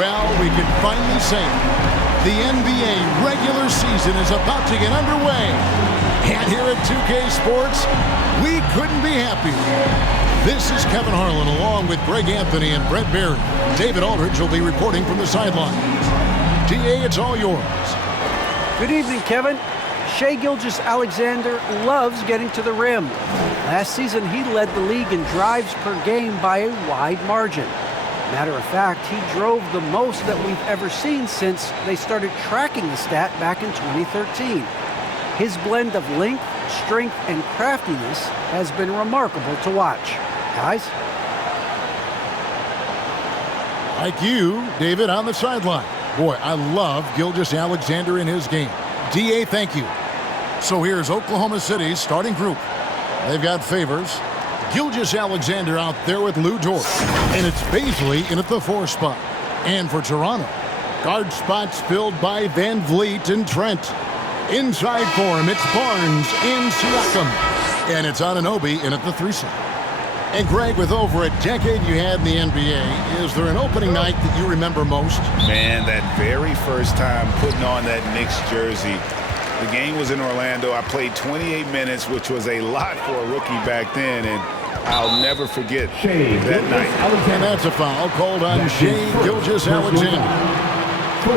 Well, we can finally say the NBA regular season is about to get underway. And here at 2K Sports, we couldn't be happier. This is Kevin Harlan along with Greg Anthony and Brett Barry. David Aldridge will be reporting from the sidelines. DA, it's all yours. Good evening, Kevin. Shai Gilgeous-Alexander loves getting to the rim. Last season, he led the league in drives per game by a wide margin. Matter of fact, he drove the most that we've ever seen since they started tracking the stat back in 2013. His blend of length, strength, and craftiness has been remarkable to watch. Guys? Like you, David, on the sideline. Boy, I love Gilgeous-Alexander in his game. DA, thank you. So here's Oklahoma City's starting group. They've got Favors, Gilgeous-Alexander out there with Lou Dort. And it's Bazley in at the 4 spot. And for Toronto, guard spots filled by Van Vliet and Trent. Inside for him, it's Barnes and Siakam. And it's Anunoby in at the 3 spot. And Greg, with over a decade you had in the NBA, is there an opening night that you remember most? Man, that very first time putting on that Knicks jersey. The game was in Orlando. I played 28 minutes, which was a lot for a rookie back then, and I'll never forget that night. And that's a foul called on Shai Gilgeous-Alexander.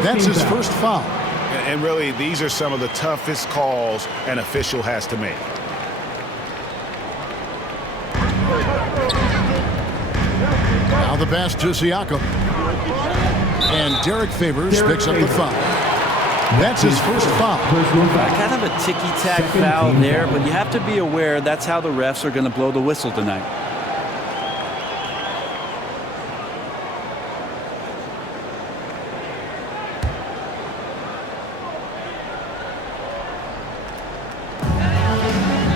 That's his first foul. And really, these are some of the toughest calls an official has to make. Now the pass to Siakam. And Derek Favors picks up the foul. That's his first foul. Kind of a ticky-tack foul there, but you have to be aware that's how the refs are going to blow the whistle tonight.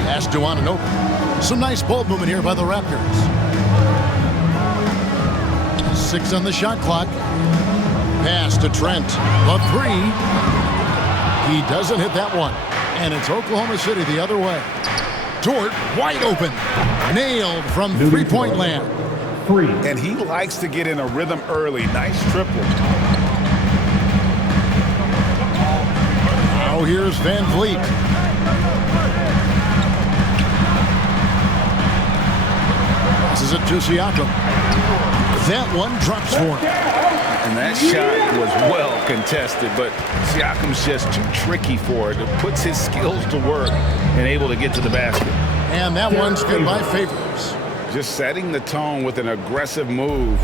Pass to Anunoby. Some nice ball movement here by the Raptors. 6 on the shot clock. Pass to Trent. The 3. He doesn't hit that one. And it's Oklahoma City the other way. Dort wide open. Nailed from three-point land. And he likes to get in a rhythm early. Nice triple. Now here's Van Vliet. Passes it to Siakam. That one drops for him. And that shot was well contested, but Siakam's just too tricky for it. It puts his skills to work and able to get to the basket. And that one's good by Favors. Just setting the tone with an aggressive move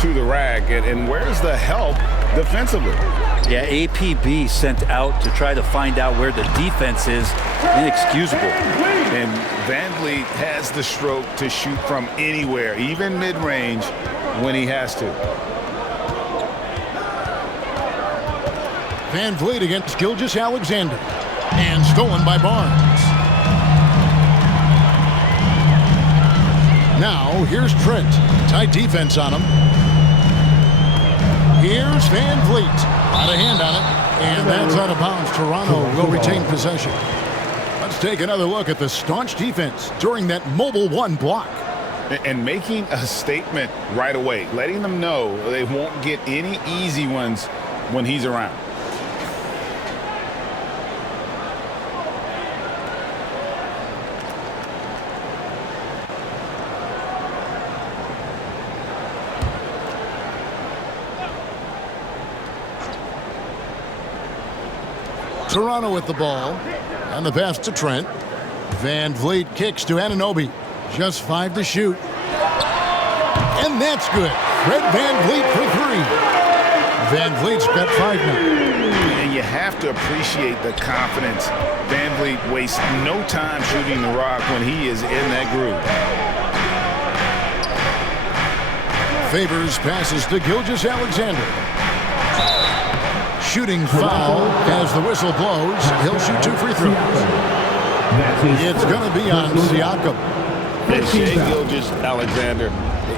to the rack. And where's the help defensively? Yeah, APB sent out to try to find out where the defense is. Inexcusable. And Van Vliet has the stroke to shoot from anywhere, even mid-range, when he has to. Van Vliet against Gilgeous-Alexander. And stolen by Barnes. Now, here's Trent. Tight defense on him. Here's Van Vliet. Out of hand on it. And that's out of bounds. Toronto will retain possession. Let's take another look at the staunch defense during that mobile 1 block. And making a statement right away, letting them know they won't get any easy ones when he's around. Toronto with the ball. And the pass to Trent. Van Vliet kicks to Anunoby. Just 5 to shoot. And that's good. Fred Van Vliet for 3. Van Vliet's got 5 now. And you have to appreciate the confidence. Van Vliet wastes no time shooting the rock when he is in that groove. Favors passes to Gilgeous-Alexander. Shooting foul as the whistle blows. He'll shoot 2 free throws. It's going to be on Siakam. And Shai Gilgeous-Alexander,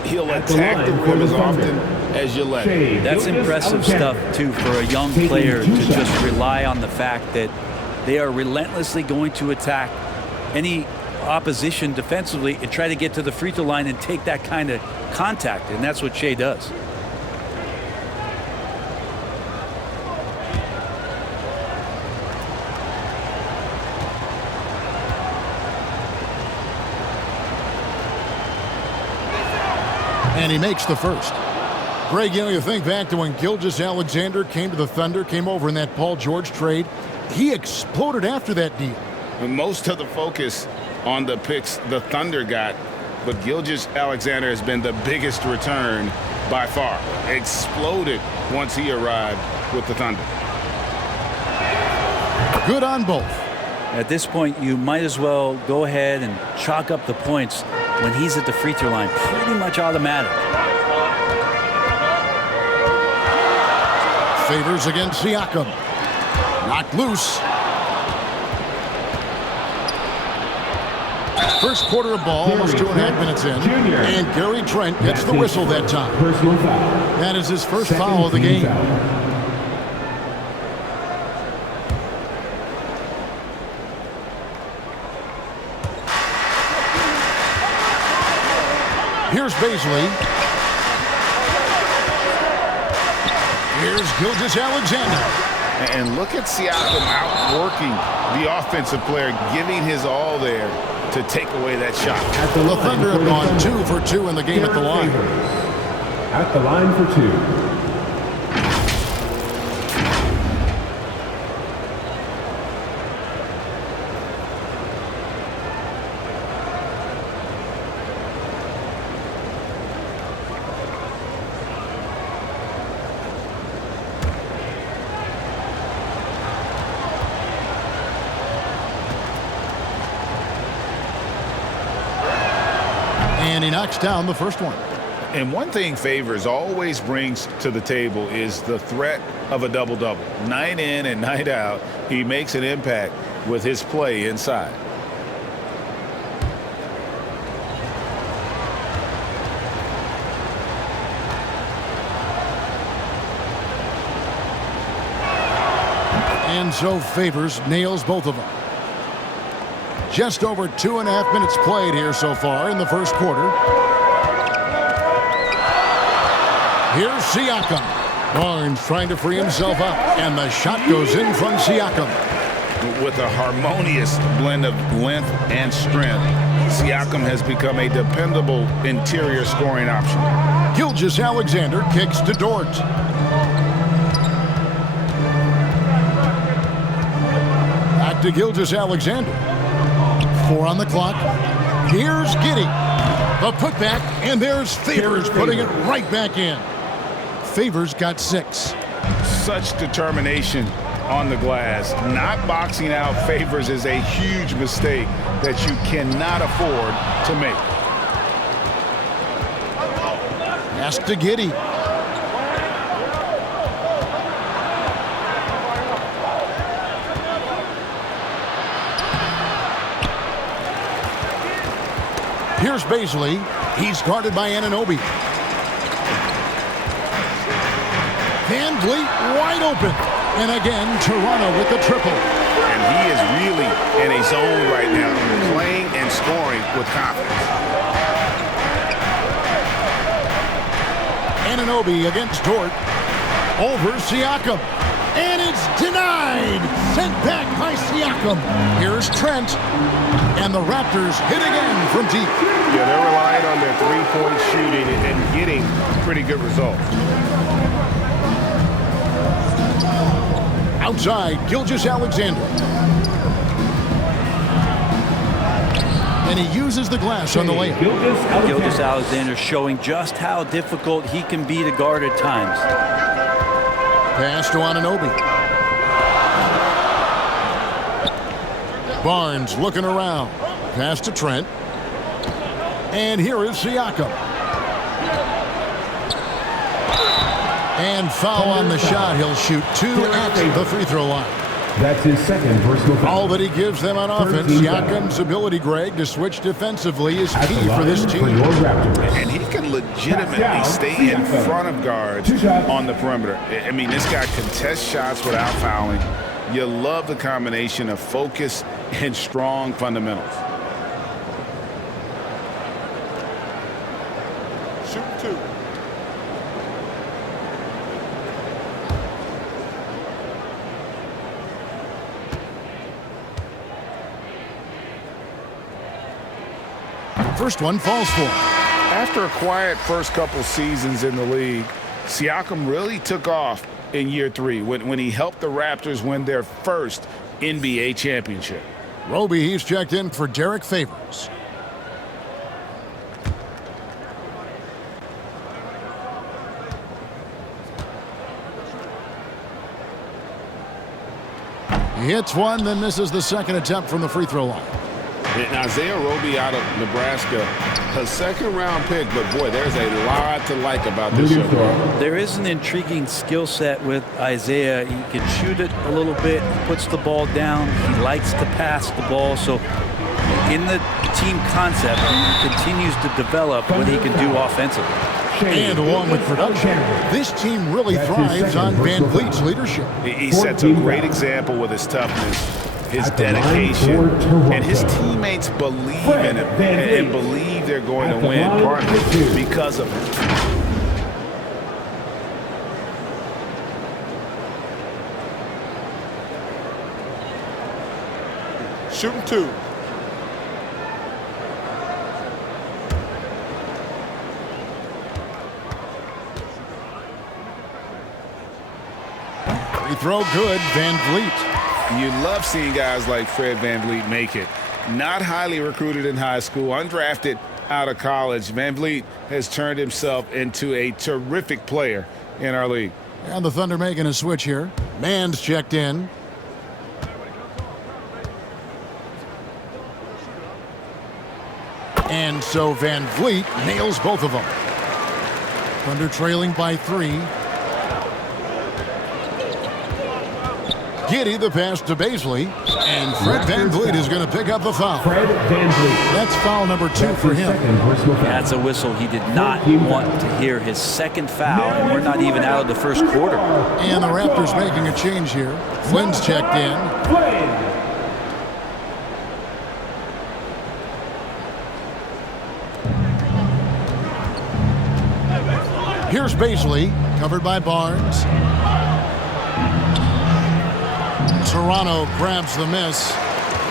he'll attack the rim as often as you let him. That's impressive stuff, too, for a young player to just rely on the fact that they are relentlessly going to attack any opposition defensively and try to get to the free throw line and take that kind of contact. And that's what Shai does. And he makes the first. Greg, you think back to when Gilgeous-Alexander came to the Thunder, came over in that Paul George trade. He exploded after that deal. Most of the focus on the picks the Thunder got, but Gilgeous-Alexander has been the biggest return by far. Exploded once he arrived with the Thunder. Good on both. At this point, you might as well go ahead and chalk up the points when he's at the free throw line. Pretty much automatic. Favors against Siakam. Knocked loose. First quarter of ball, almost 2.5 minutes in. And Gary Trent gets the whistle that time. Personal foul. That is his first foul of the game. Here's Baisley. Here's Gilgeous-Alexander. And look at Siakam outworking the offensive player, giving his all there to take away that shot. The Thunder have gone 2 for 2 in the game at the line. At the line for 2. And he knocks down the first one. And one thing Favors always brings to the table is the threat of a double-double. Night in and night out, he makes an impact with his play inside. And so Favors nails both of them. Just over 2.5 minutes played here so far in the first quarter. Here's Siakam. Barnes trying to free himself up, and the shot goes in from Siakam. With a harmonious blend of length and strength, Siakam has become a dependable interior scoring option. Gilgeous-Alexander kicks to Dort. Back to Gilgeous-Alexander. 4 on the clock. Here's Giddey. A putback, and there's Favors putting it right back in. Favors got 6. Such determination on the glass. Not boxing out Favors is a huge mistake that you cannot afford to make. Pass to Giddey. Here's Baisley. He's guarded by Anunoby. Van Vliet wide open. And again, Toronto with the triple. And he is really in a zone right now, playing and scoring with confidence. Anunoby against Dort. Over Siakam. And it's denied. Sent back by Siakam. Here's Trent. And the Raptors hit again from deep. Yeah, they're relying on their three-point shooting and getting pretty good results. Outside, Gilgeous-Alexander. And he uses the glass on the layup. Gilgeous-Alexander showing just how difficult he can be to guard at times. Pass to Anunoby. Barnes looking around. Pass to Trent. And here is Siakam. And foul on the shot. He'll shoot 2 at the free throw line. That's his second personal foul. All that he gives them on offense, Siakam's ability, Greg, to switch defensively is key for this team. And he can legitimately stay in front of guards on the perimeter. I mean, this guy contests shots without fouling. You love the combination of focus and strong fundamentals. Shoot 2. First one falls for him. After a quiet first couple seasons in the league, Siakam really took off in year 3 when he helped the Raptors win their first NBA championship. Roby, he's checked in for Derek Favors. He hits one, then misses the second attempt from the free throw line. And Isaiah Roby out of Nebraska, a second-round pick, but boy, there's a lot to like about this young man. There is an intriguing skill set with Isaiah. He can shoot it a little bit. He puts the ball down. He likes to pass the ball. So in the team concept, he continues to develop what he can do offensively. And along with production, this team really thrives on Van Vliet's leadership. He sets a great example with his toughness, his dedication, and his teammates believe in him and believe they're going to win partly because of him. Shooting 2. Free throw good, Van Vliet. You love seeing guys like Fred VanVleet make it. Not highly recruited in high school, undrafted out of college, VanVleet has turned himself into a terrific player in our league. And the Thunder making a switch here. Mann's checked in. And so Van Vliet nails both of them. Thunder trailing by 3. Giddey the pass to Baisley, and Fred VanVleet is going to pick up the foul. Fred VanVleet. That's foul number 2 for him. That's a whistle. He did not want to hear his second foul, and we're not even out of the first quarter. And the Raptors making a change here. Flynn's checked in. Here's Baisley, covered by Barnes. Toronto grabs the miss.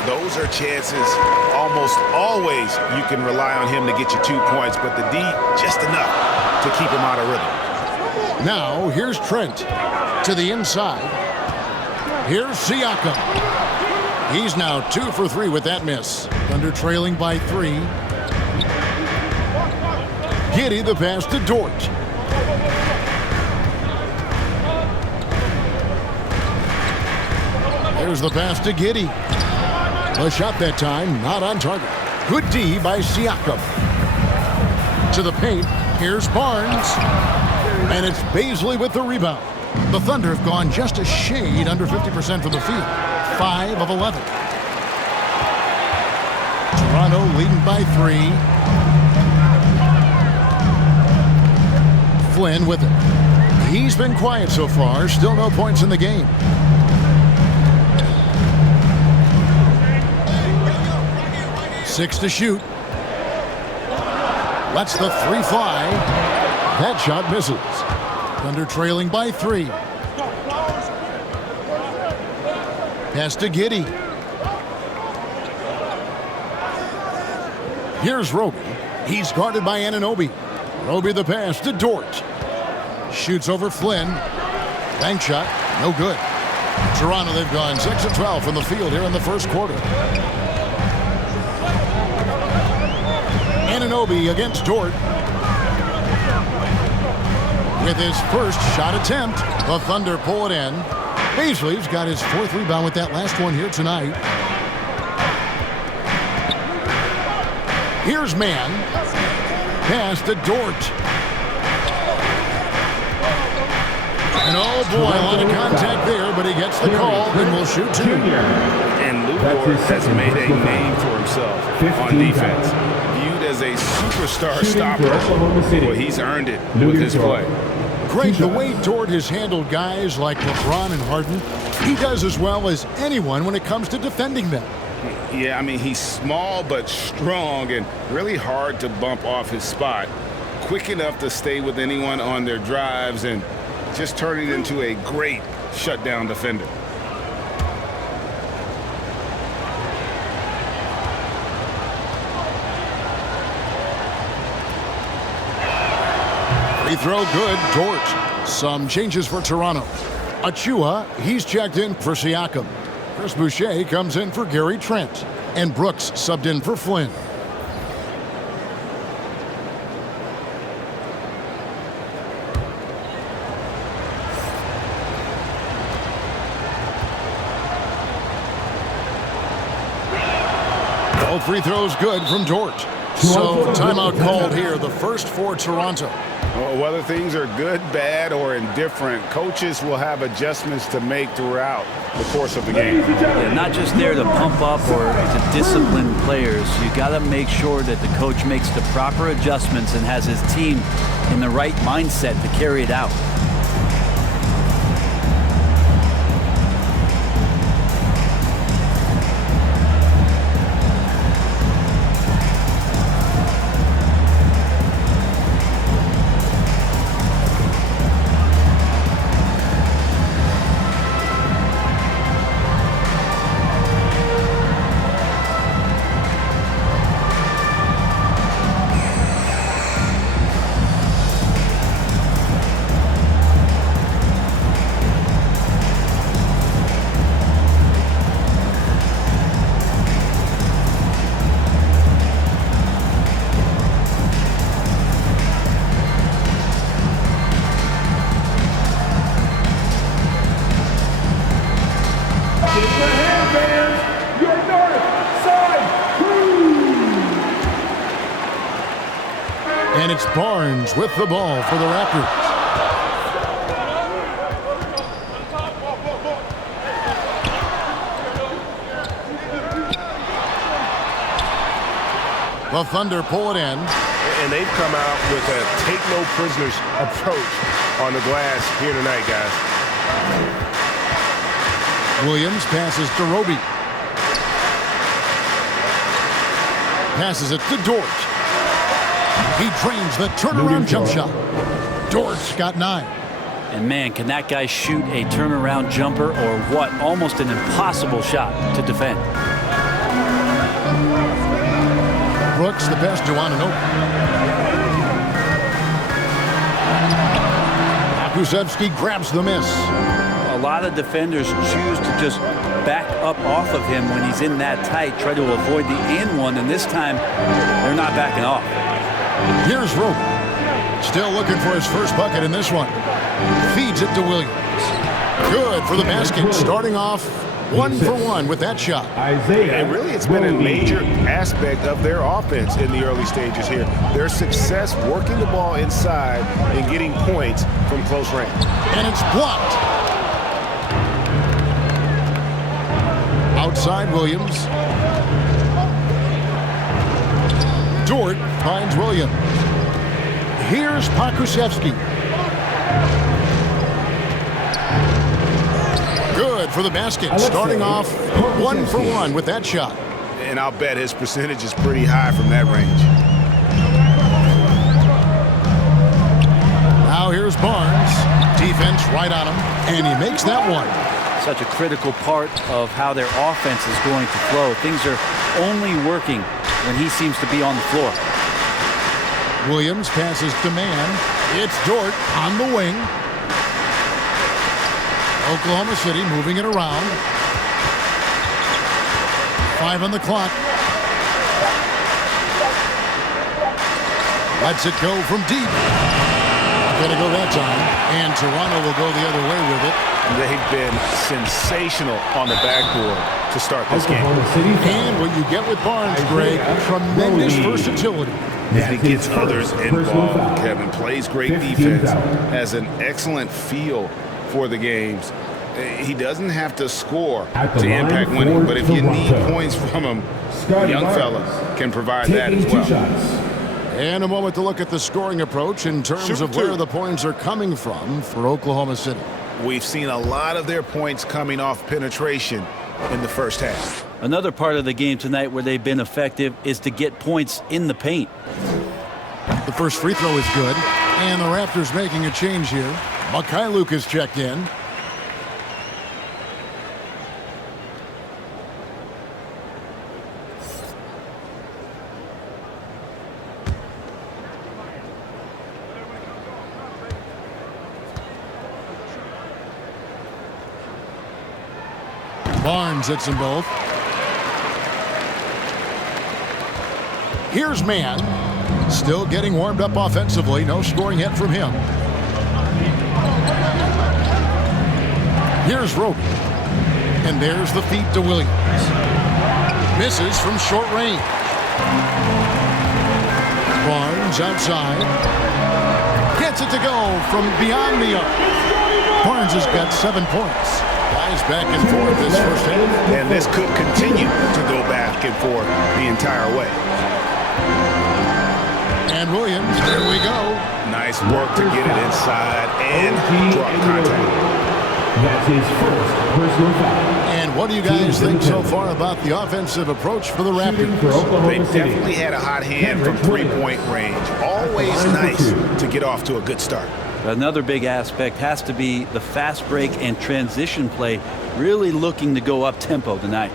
Those are chances almost always you can rely on him to get you 2 points, but the D just enough to keep him out of rhythm. Now here's Trent to the inside. Here's Siakam. He's now 2 for 3 with that miss. Thunder trailing by 3. Giddey the pass to Dort. There's the pass to Giddey. A shot that time, not on target. Good D by Siakam. To the paint, here's Barnes. And it's Baisley with the rebound. The Thunder have gone just a shade under 50% from the field. 5 of 11. Toronto leading by 3. Flynn with it. He's been quiet so far. Still no points in the game. Six to shoot. Lets the 3 fly. That shot misses. Thunder trailing by 3. Pass to Giddey. Here's Roby. He's guarded by Anunoby. Roby the pass to Dort. Shoots over Flynn. Bank shot. No good. Toronto, they've gone 6 of 12 from the field here in the first quarter. Anunoby against Dort. With his first shot attempt, the Thunder pull it in. Baisley's got his 4th rebound with that last one here tonight. Here's Mann. Pass to Dort. And oh boy, a lot of contact there, but he gets the call and will shoot 2. And Luke Dort has made a name for himself on defense. Viewed as a superstar stopper. Well, he's earned it with his play. Great, the way Dort has handled guys like LeBron and Harden, he does as well as anyone when it comes to defending them. Yeah, I mean, he's small but strong and really hard to bump off his spot. Quick enough to stay with anyone on their drives and just turn it into a great shutdown defender. Free throw good. Dort. Some changes for Toronto. Achua, he's checked in for Siakam. Chris Boucher comes in for Gary Trent. And Brooks subbed in for Flynn. All free throws good from Dort. So timeout called here, the first for Toronto. Whether things are good, bad, or indifferent, coaches will have adjustments to make throughout the course of the game. Yeah, not just there to pump up or to discipline players. You got to make sure that the coach makes the proper adjustments and has his team in the right mindset to carry it out. And it's Barnes with the ball for the Raptors. The Thunder pull it in. And they've come out with a take-no-prisoners approach on the glass here tonight, guys. Williams passes to Roby. Passes it to Dort. He drains the turnaround jump shot. Dort's got 9. And man, can that guy shoot a turnaround jumper or what? Almost an impossible shot to defend. Brooks, the pass to Anunoby. Kulusevski grabs the miss. A lot of defenders choose to just back up off of him when he's in that tight, try to avoid the and one, and this time they're not backing off. Here's Roby. Still looking for his first bucket in this one. Feeds it to Williams. Good for the basket, starting off 1 for 1 with that shot. And really, it's been a major aspect of their offense in the early stages here. Their success working the ball inside and getting points from close range. And it's blocked. Outside Williams. Dort finds Williams. Here's Kulusevski. Good for the basket, starting off 1 for 1 with that shot. And I'll bet his percentage is pretty high from that range. Now here's Barnes. Defense right on him, and he makes that one. Such a critical part of how their offense is going to flow. Things are only working when he seems to be on the floor. Williams passes to man. It's Dort on the wing. Oklahoma City moving it around. 5 on the clock. Lets it go from deep. Gonna go that time. And Toronto will go the other way with it. They've been sensational on the backboard to start this game. And what you get with Barnes, Greg, tremendous versatility. And he gets others involved. Kevin plays great defense, has an excellent feel for the games. He doesn't have to score to impact winning, but if you need points from him, the young fella can provide that as well. And a moment to look at the scoring approach in terms of where the points are coming from for Oklahoma City. We've seen a lot of their points coming off penetration in the first half. Another part of the game tonight where they've been effective is to get points in the paint. The first free throw is good, and the Raptors making a change here. Mikhailuk is checked in. Barnes hits them both. Here's Mann. Still getting warmed up offensively. No scoring yet from him. Here's Roby. And there's the feed to Williams. Misses from short range. Barnes outside. Gets it to go from beyond the arc. Barnes has got 7 points. Guys back and forth this first half. And this could continue to go back and forth the entire way. And Williams, there we go. Nice work to get it inside and drop contact. That's his first personal foul. And what do you guys think so far about the offensive approach for the Raptors? They definitely had a hot hand from three-point range. Always nice to get off to a good start. Another big aspect has to be the fast break and transition play, really looking to go up tempo tonight.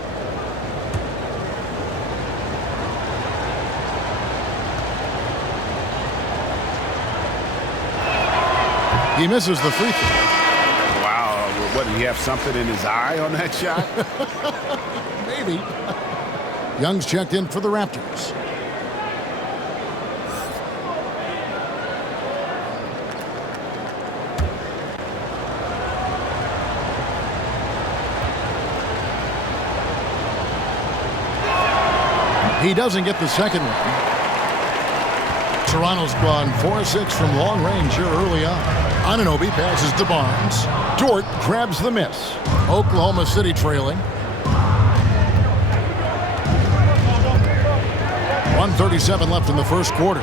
He misses the free throw. Wow, what, did he have something in his eye on that shot? Maybe. Young's checked in for the Raptors. He doesn't get the second one. Toronto's gone 4-6 from long range here early on. Anunoby passes to Barnes. Dort grabs the miss. Oklahoma City trailing. 1:37 left in the first quarter.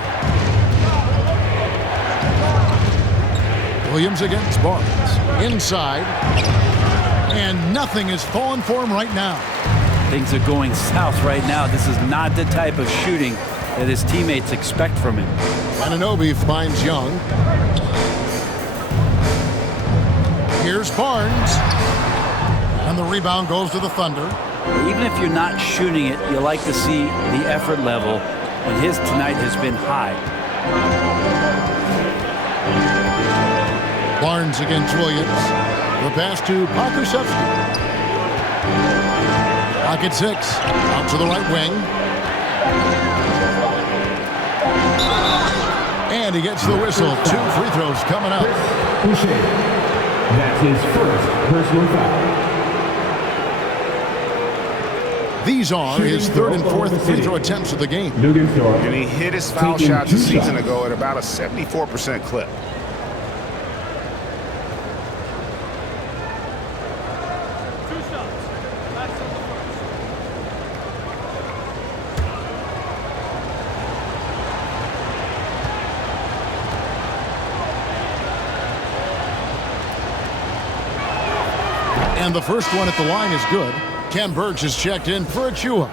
Williams against Barnes. Inside. And nothing is falling for him right now. Things are going south right now. This is not the type of shooting that his teammates expect from him. Anunoby finds Young. Here's Barnes. And the rebound goes to the Thunder. Even if you're not shooting it, you like to see the effort level, and his tonight has been high. Barnes against Williams. The pass to Pokusevski. Pocket 6. Out to the right wing. And he gets the whistle. 2 free throws coming up. That's his first personal foul. These are his 3rd and 4th free throw attempts of the game. And he hit his foul shots a season ago at about a 74% clip. And the first one at the line is good. Ken Burge is checked in for Achua.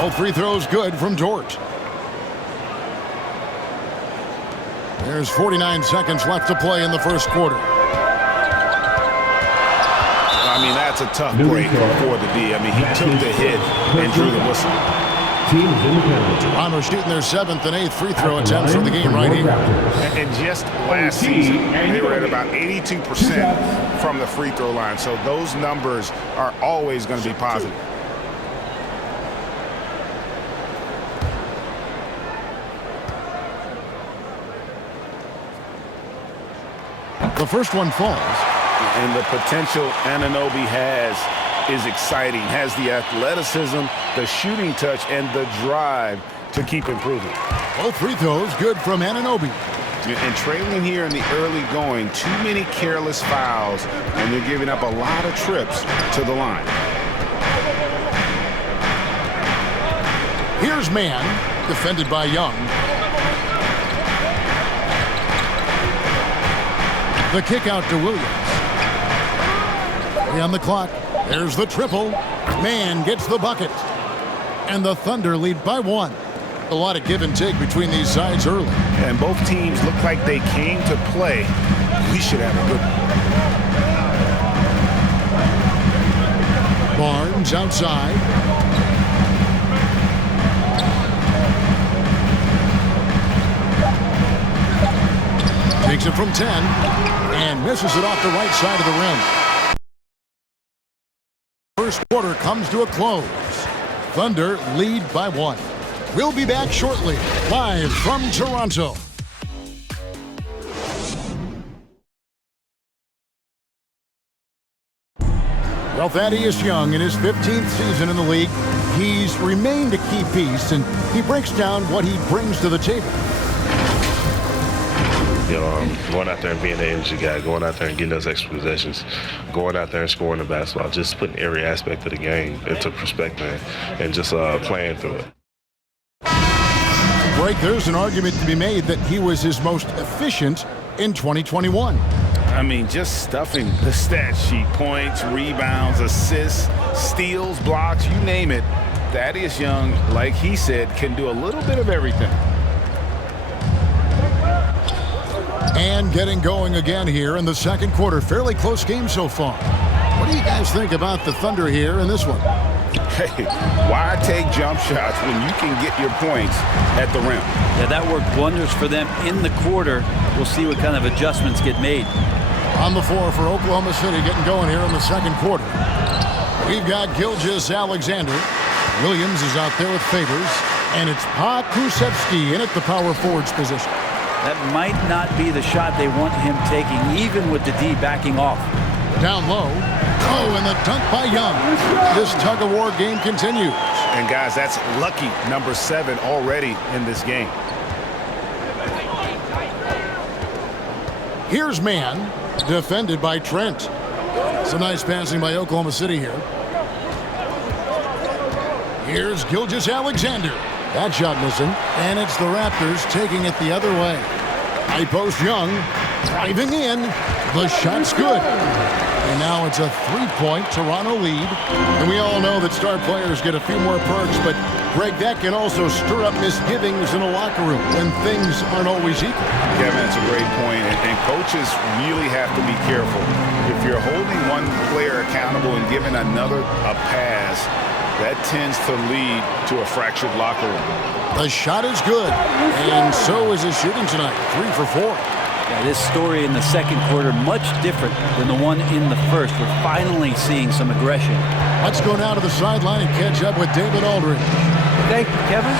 All free throws good from Dort. There's 49 seconds left to play in the first quarter. I mean, that's a tough break for the D. I mean, he took the hit and drew the whistle. Toronto shooting their 7th and 8th free throw attempts for the game right here. And just last season, they were at about 82% from the free throw line. So those numbers are always going to be positive. The first one falls. And the potential Anunoby has is exciting. Has the athleticism, the shooting touch, and the drive to keep improving. Both free throws good from Anunoby. And trailing here in the early going, too many careless fouls, and they're giving up a lot of trips to the line. Here's Mann, defended by Young. The kick out to Williams. 3 on the clock. There's the triple. Mann gets the bucket. And the Thunder lead by 1. A lot of give and take between these sides early. and both teams look like they came to play. We should have a good one. Barnes outside. Takes it from 10 and misses it off the right side of the rim. First quarter comes to a close. Thunder lead by 1. We'll be back shortly, live from Toronto. Well, Thaddeus Young in his 15th season in the league, he's remained a key piece, and he breaks down what he brings to the table. You know, going out there and being the energy guy, going out there and getting those extra possessions, going out there and scoring the basketball, just putting every aspect of the game into perspective and just playing through it. Right, there's an argument to be made that he was his most efficient in 2021. I mean, just stuffing the stat sheet. Points, rebounds, assists, steals, blocks, you name it. Thaddeus Young, like he said, can do a little bit of everything. And getting going again here in the second quarter. Fairly close game so far. What do you guys think about the Thunder here in this one? Hey, why take jump shots when you can get your points at the rim? Yeah, that worked wonders for them in the quarter. We'll see what kind of adjustments get made. On the floor for Oklahoma City getting going here in the second quarter. We've got Gilgeous-Alexander. Williams is out there with Favors. And it's Pakusevsky in at the power forwards position. That might not be the shot they want him taking, even with the D backing off. Down low. Oh, and the dunk by Young. This tug-of-war game continues. And, guys, that's lucky number 7 already in this game. Here's man, defended by Trent. Some nice passing by Oklahoma City here. Here's Gilgeous-Alexander. That shot missing, and it's the Raptors taking it the other way. High post Young, driving in. The shot's good. And now it's a 3-point Toronto lead. And we all know that star players get a few more perks, but Greg, that can also stir up misgivings in a locker room when things aren't always equal. Kevin, that's a great point, and coaches really have to be careful. If you're holding one player accountable and giving another a pass, that tends to lead to a fractured locker room. The shot is good, and so is his shooting tonight. 3 for 4. Yeah, this story in the second quarter much different than the one in the first. We're finally seeing some aggression. Let's go now to the sideline and catch up with David Aldridge. Thank you, Kevin.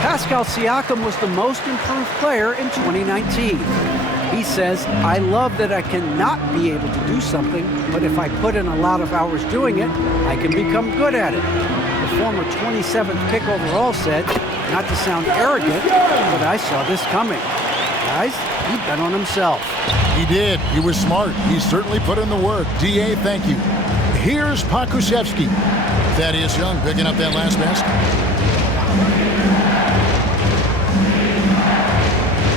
Pascal Siakam was the most improved player in 2019. He says, I love that I cannot be able to do something, but if I put in a lot of hours doing it, I can become good at it. The former 27th pick overall said, not to sound arrogant, but I saw this coming. Guys, he bet on himself. He did. He was smart. He certainly put in the work. DA, thank you. Here's Pakusevsky. Thaddeus Young picking up that last basket.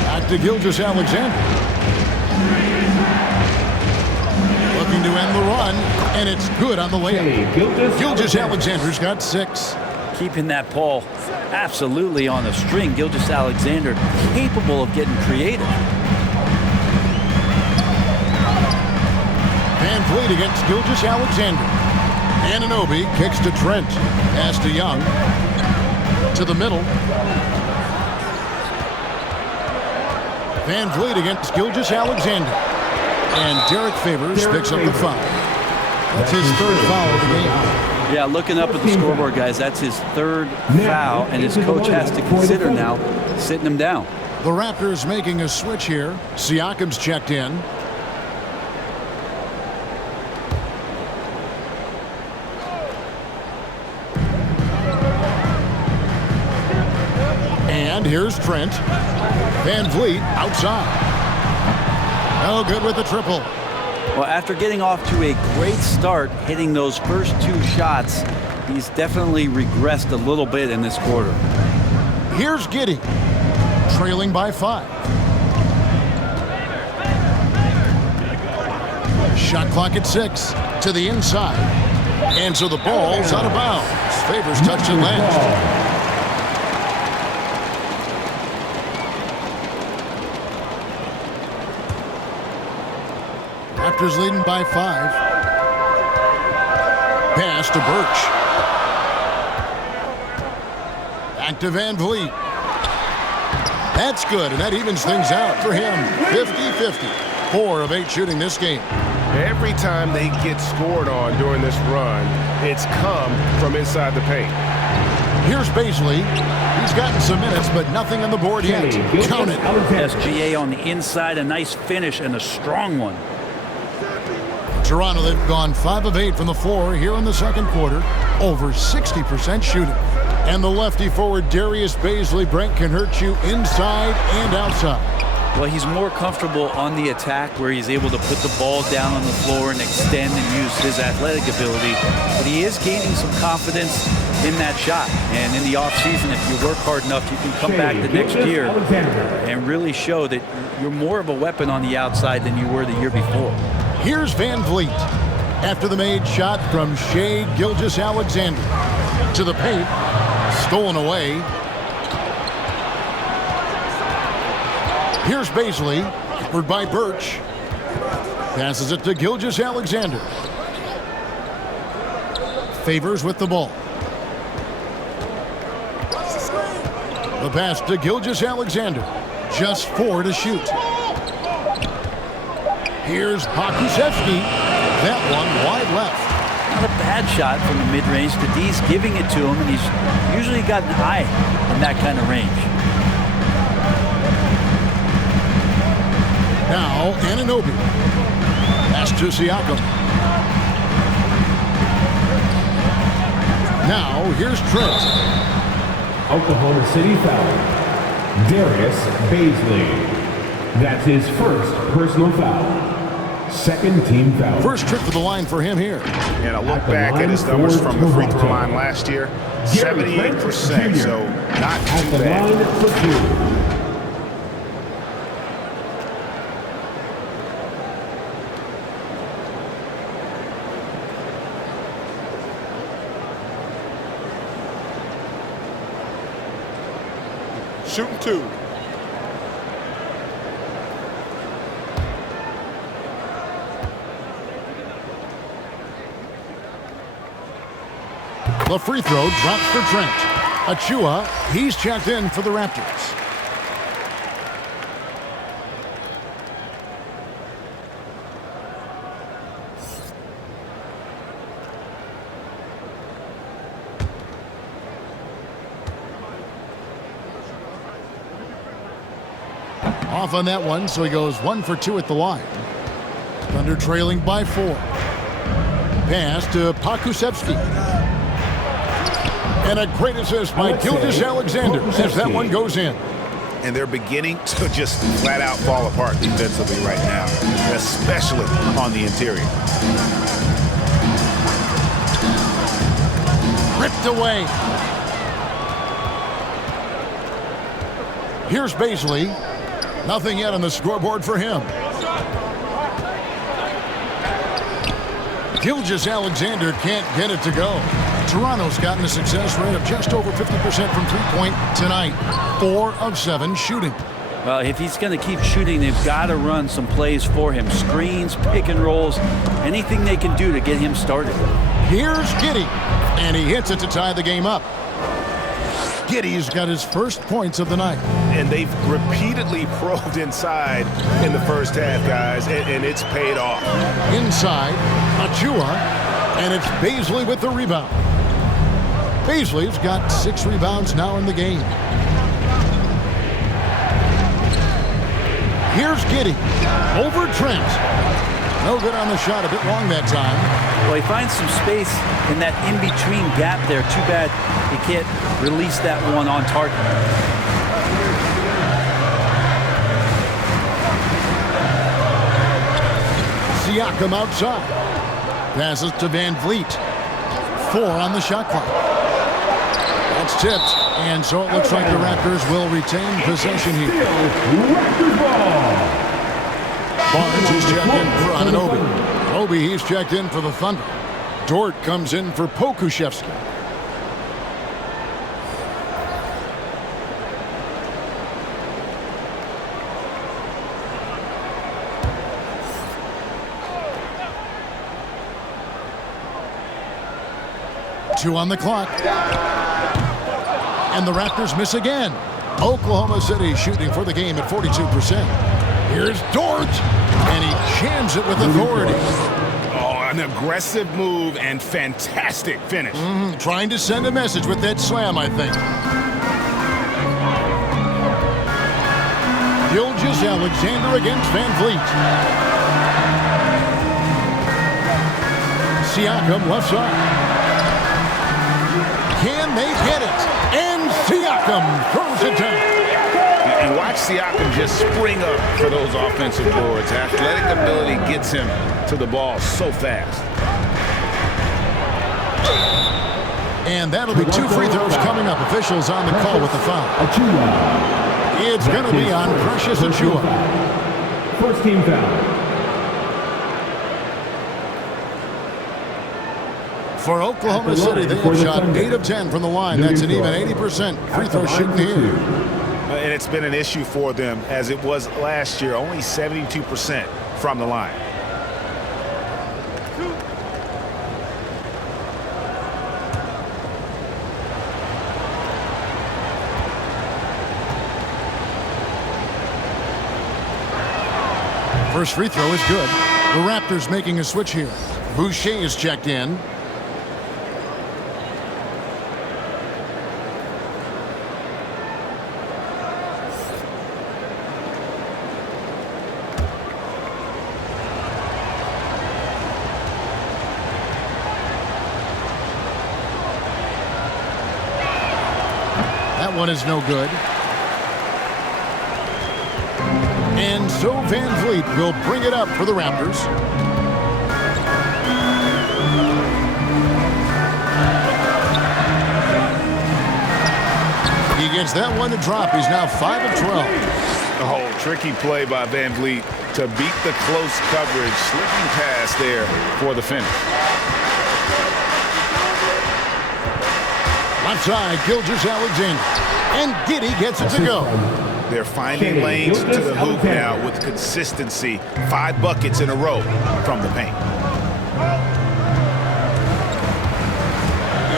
Back to Gilgeous-Alexander. Looking to end the run, and it's good on the layup. Gilgeous-Alexander's got 6. Keeping that ball absolutely on the string. Gilgeous-Alexander capable of getting creative. Van Vliet against Gilgeous-Alexander. Anunoby kicks to Trent. Pass to Young. To the middle. Van Vliet against Gilgeous-Alexander. And Derek Favors picks up the foul. That's his 3rd foul of the game. Yeah, looking up at the scoreboard, guys, that's his 3rd foul, and his coach has to consider now sitting him down. The Raptors making a switch here. Siakam's checked in. And here's Trent. Van Vliet outside. No good with the triple. Well, after getting off to a great start, hitting those first 2 shots, he's definitely regressed a little bit in this quarter. Here's Giddey, trailing by 5. Shot clock at 6, to the inside. And so the ball's out of bounds. Favors touched it last. Raptors leading by 5. Pass to Birch. Back to Van Vliet. That's good, and that evens things out for him. 50-50. 4 of 8 shooting this game. Every time they get scored on during this run, it's come from inside the paint. Here's Baisley. He's gotten some minutes, but nothing on the board yet. Count it. SGA on the inside, a nice finish and a strong one. Toronto, they've gone 5 of 8 from the floor here in the second quarter. Over 60% shooting. And the lefty forward, Darius Baisley, Brent, can hurt you inside and outside. Well, he's more comfortable on the attack where he's able to put the ball down on the floor and extend and use his athletic ability. But he is gaining some confidence in that shot. And in the offseason, if you work hard enough, you can come back the next year and really show that you're more of a weapon on the outside than you were the year before. Here's Van Vliet. After the made shot from Shai Gilgeous-Alexander. To the paint. Stolen away. Here's Baisley, covered by Birch. Passes it to Gilgeous-Alexander. Favors with the ball. The pass to Gilgeous-Alexander. Just 4 to shoot. Here's Pokusevski. That one wide left. Not a bad shot from the mid-range. The D's giving it to him, and he's usually got an eye in that kind of range. Now, Anunoby. Pass to Siakam. Now, here's Trent. Oklahoma City foul. Darius Baisley. That's his first personal foul. Second team foul. First trip to the line for him here. And I look back at his numbers from the free throw line last year. 78%, so not too bad. Line for 2. Shooting 2. The free throw drops for Trent. Achua, he's checked in for the Raptors. Off on that one, so he goes 1 for 2 at the line. Thunder trailing by 4. Pass to Pokusevski. And a great assist by Gilgeous-Alexander as that one goes in. And they're beginning to just flat out fall apart defensively right now, especially on the interior. Ripped away. Here's Baisley. Nothing yet on the scoreboard for him. Gilgeous-Alexander can't get it to go. Toronto's gotten a success rate of just over 50% from three-point tonight. 4 of 7 shooting. Well, if he's going to keep shooting, they've got to run some plays for him. Screens, pick and rolls, anything they can do to get him started. Here's Giddey, and he hits it to tie the game up. Giddey's got his first points of the night. And they've repeatedly probed inside in the first half, guys, and it's paid off. Inside, Achua, and it's Baisley with the rebound. Baisley's got 6 rebounds now in the game. Here's Giddey. Over Trent. No good on the shot. A bit long that time. Well, he finds some space in that in-between gap there. Too bad he can't release that one on target. Siakam outside. Passes to Van Vliet. 4 on the shot clock. That's tipped, and so it looks like the Raptors will retain possession here. Barnes is checked in for Anunoby. Obi, he's checked in for the Thunder. Dort comes in for Pokusevski. 2 on the clock. And the Raptors miss again. Oklahoma City shooting for the game at 42%. Here's Dort, and he jams it with authority. Oh, an aggressive move and fantastic finish. Trying to send a message with that slam, I think. Gilgeous-Alexander against Van Vliet. Siakam left side. Can they get it? And Siakam throws it down. You watch Siakam just spring up for those offensive boards. Athletic ability gets him to the ball so fast. And that'll be 2 free throws coming up. Officials on the call with the foul. It's going to be on Precious Achiuwa. First team foul. For Oklahoma City, they have shot 8 of 10 from the line. That's an even 80% free throw shooting here. And it's been an issue for them as it was last year. Only 72% from the line. First free throw is good. The Raptors making a switch here. Boucher is checked in. That one is no good. And so Van Vliet will bring it up for the Raptors. He gets that one to drop. He's now 5 of 12. Oh, tricky play by Van Vliet to beat the close coverage. Slipping pass there for the finish. Left side, Gilgeous-Alexander. And Giddey gets it to go. They're finding lanes to the hoop now with consistency. 5 buckets in a row from the paint.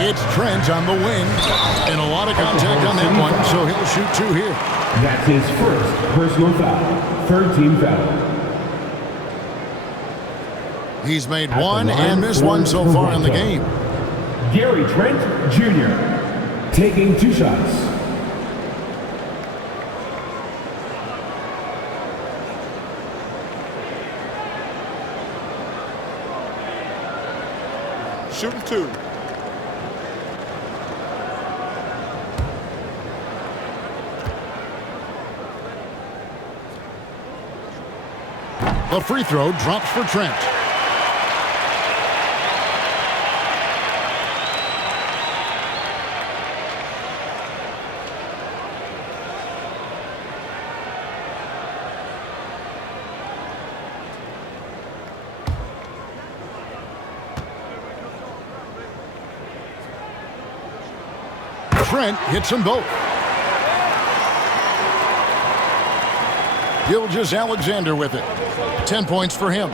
It's Trent on the wing. And a lot of contact on that one, so he'll shoot 2 here. That's his first personal foul. Third team foul. He's made 1 and missed 1 so far in the game. Gary Trent Jr. taking 2 shots. Shooting 2. The free throw drops for Trent. Trent hits them both. Gilgeous-Alexander with it. 10 points for him.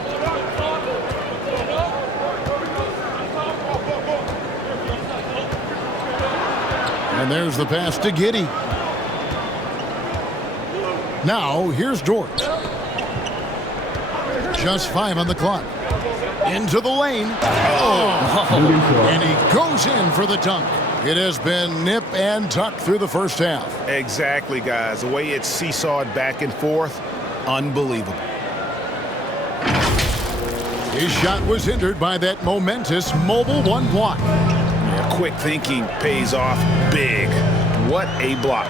And there's the pass to Giddey. Now, here's Dort. Just 5 on the clock. Into the lane. Oh! And he goes in for the dunk. It has been nip and tuck through the first half. Exactly, guys. The way it's seesawed back and forth, unbelievable. His shot was hindered by that momentous mobile 1 block. Yeah, quick thinking pays off big. What a block.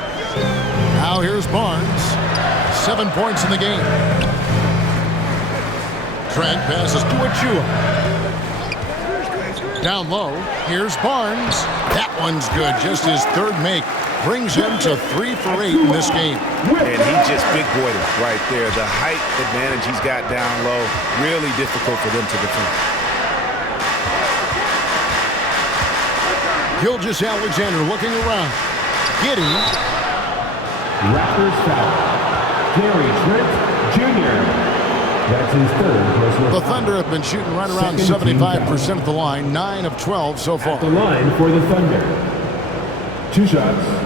Now here's Barnes. 7 points in the game. Trent passes to Achiuwa. Down low, here's Barnes. That one's good. Just his 3rd make. Brings him to 3 for 8 in this game. And he just big-boyed it right there. The height advantage he's got down low, really difficult for them to defend. Gilgeous-Alexander looking around. Giddey. Raptors foul. Gary Trent Jr. That's his third personal The foul. Thunder have been shooting right around Second team 75% of the line, 9 of 12 so far. At the line for the Thunder. 2 shots.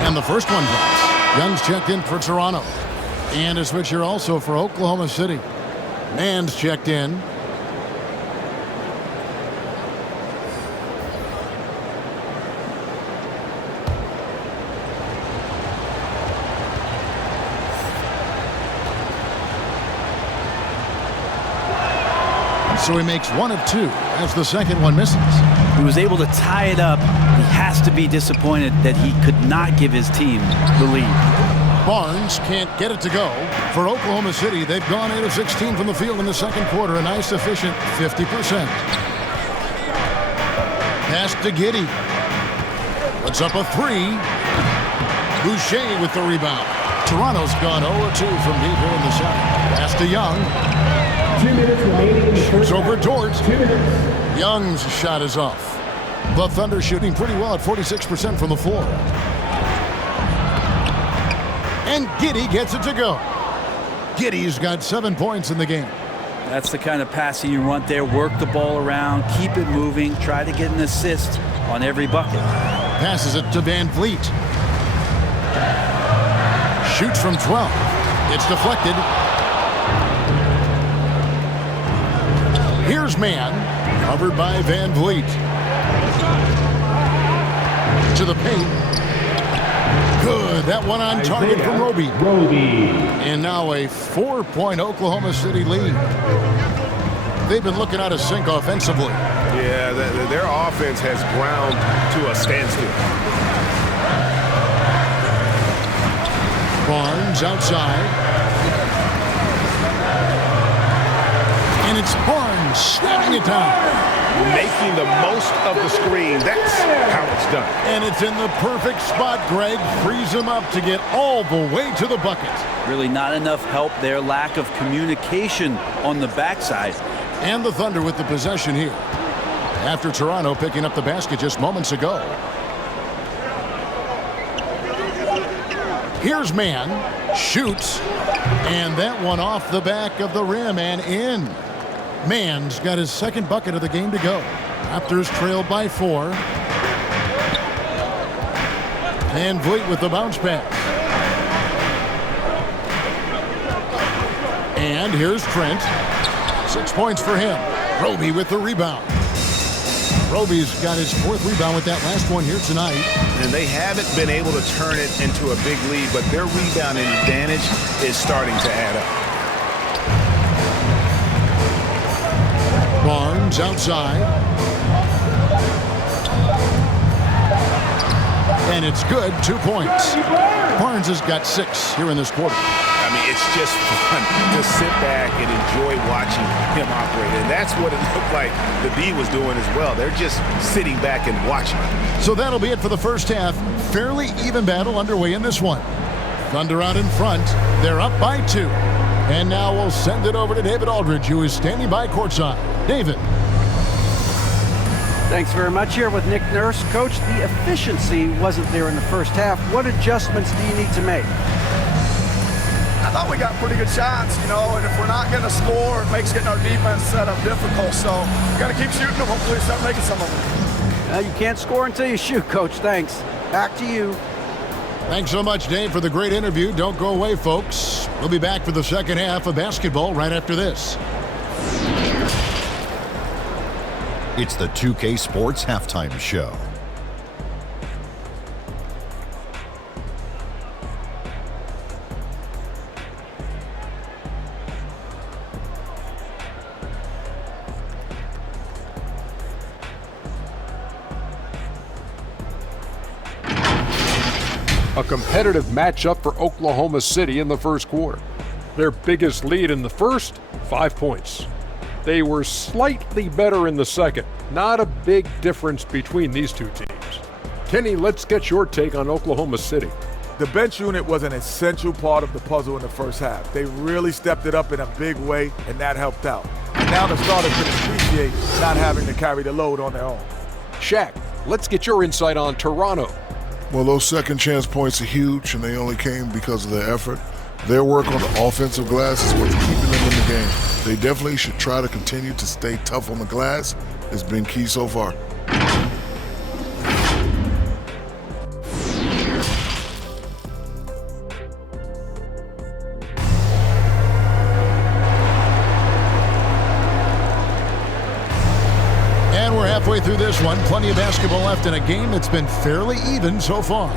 And the first one drops. Young's checked in for Toronto. And a switch here also for Oklahoma City. Mann's checked in. So he makes 1 of 2 as the second one misses. He was able to tie it up. He has to be disappointed that he could not give his team the lead. Barnes can't get it to go. For Oklahoma City, they've gone 8 of 16 from the field in the second quarter. A nice, efficient 50%. Pass to Giddey. Puts up a 3. Boucher with the rebound. Toronto's gone 0-2 from deep here in the second. Pass to Young. 2 minutes remaining in the first It's over half. Dort. 2 minutes. Young's shot is off. The Thunder shooting pretty well at 46% from the floor. And Giddey gets it to go. Giddey's got 7 points in the game. That's the kind of passing you want there. Work the ball around, keep it moving, try to get an assist on every bucket. Passes it to Van Vliet. Shoots from 12. It's deflected. Here's Mann, covered by Van Vliet. To the paint. Good. That one on target from Roby. Roby. And now a 4-point Oklahoma City lead. They've been looking out of sync offensively. Yeah, their offense has ground to a standstill. Barnes outside. And it's Barnes snapping it down. Making the most of the screen. That's how it's done. And it's in the perfect spot. Greg frees him up to get all the way to the bucket. Really not enough help there. Lack of communication on the backside. And the Thunder with the possession here. After Toronto picking up the basket just moments ago. Here's Mann. Shoots. And that one off the back of the rim and in. Mann's got his second bucket of the game to go. Raptors trailed by 4. Van Vliet with the bounce pass. And here's Trent. 6 points for him. Roby with the rebound. Roby's got his 4th rebound with that last one here tonight. And they haven't been able to turn it into a big lead, but their rebounding advantage is starting to add up. Barnes outside. And it's good. 2 points. Barnes has got 6 here in this quarter. I mean, it's just fun to sit back and enjoy watching him operate. And that's what it looked like the D was doing as well. They're just sitting back and watching. So that'll be it for the first half. Fairly even battle underway in this one. Thunder out in front. They're up by 2. And now we'll send it over to David Aldridge, who is standing by courtside. David. Thanks very much. Here with Nick Nurse. Coach, the efficiency wasn't there in the first half. What adjustments do you need to make? I thought we got pretty good shots, you know, and if we're not going to score, it makes getting our defense set up difficult. So we got to keep shooting them. Hopefully start making some of them. You can't score until you shoot, Coach. Thanks. Back to you. Thanks so much, Dave, for the great interview. Don't go away, folks. We'll be back for the second half of basketball right after this. It's the 2K Sports Halftime Show. A competitive matchup for Oklahoma City in the first quarter. Their biggest lead in the first, 5 points. They were slightly better in the second. Not a big difference between these two teams. Kenny, let's get your take on Oklahoma City. The bench unit was an essential part of the puzzle in the first half. They really stepped it up in a big way, and that helped out. And now the starters can appreciate not having to carry the load on their own. Shaq, let's get your insight on Toronto. Well, those second chance points are huge, and they only came because of their effort. Their work on the offensive glass is what's keeping them in the game. They definitely should try to continue to stay tough on the glass. It's been key so far. And we're halfway through this one. Plenty of basketball left in a game that's been fairly even so far.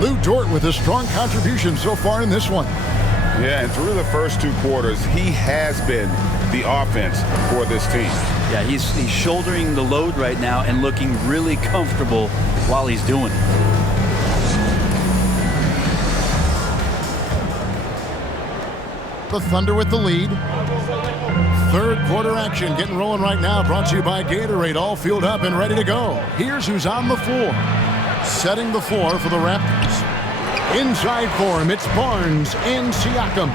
Lou Dort with a strong contribution so far in this one. Yeah, and through the first 2 quarters, he has been the offense for this team. Yeah, he's shouldering the load right now and looking really comfortable while he's doing it. The Thunder with the lead. Third quarter action getting rolling right now, brought to you by Gatorade, all fueled up and ready to go. Here's who's on the floor. Setting the floor for the Raptors. Inside for him, it's Barnes and Siakam.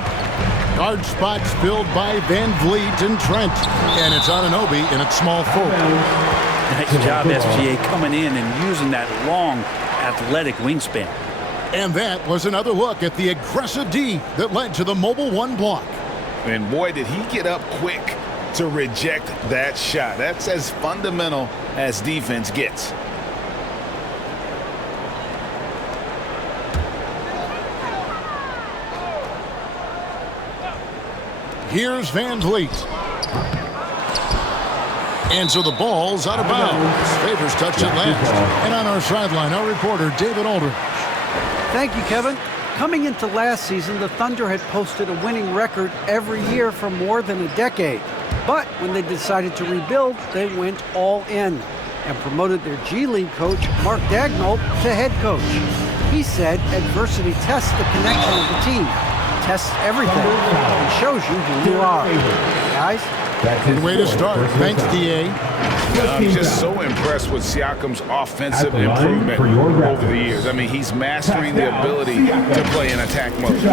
Guard spots filled by Van Vliet and Trent. And it's Anunoby, and it's small forward. Nice job, SGA, coming in and using that long, athletic wingspan. And that was another look at the aggressive D that led to the mobile 1 block. And boy, did he get up quick to reject that shot. That's as fundamental as defense gets. Here's Van Vliet. And so the ball's out of bounds. Favors touched it last. And on our sideline, our reporter, David Aldridge. Thank you, Kevin. Coming into last season, the Thunder had posted a winning record every year for more than a decade. But when they decided to rebuild, they went all in and promoted their G League coach, Mark Dagnall, to head coach. He said adversity tests the connection of the team, tests everything, and shows you who you are. Guys? Good way to start. Thanks, DA. I'm just so impressed with Siakam's offensive improvement over the years. I mean, he's mastering the ability to play in attack mode.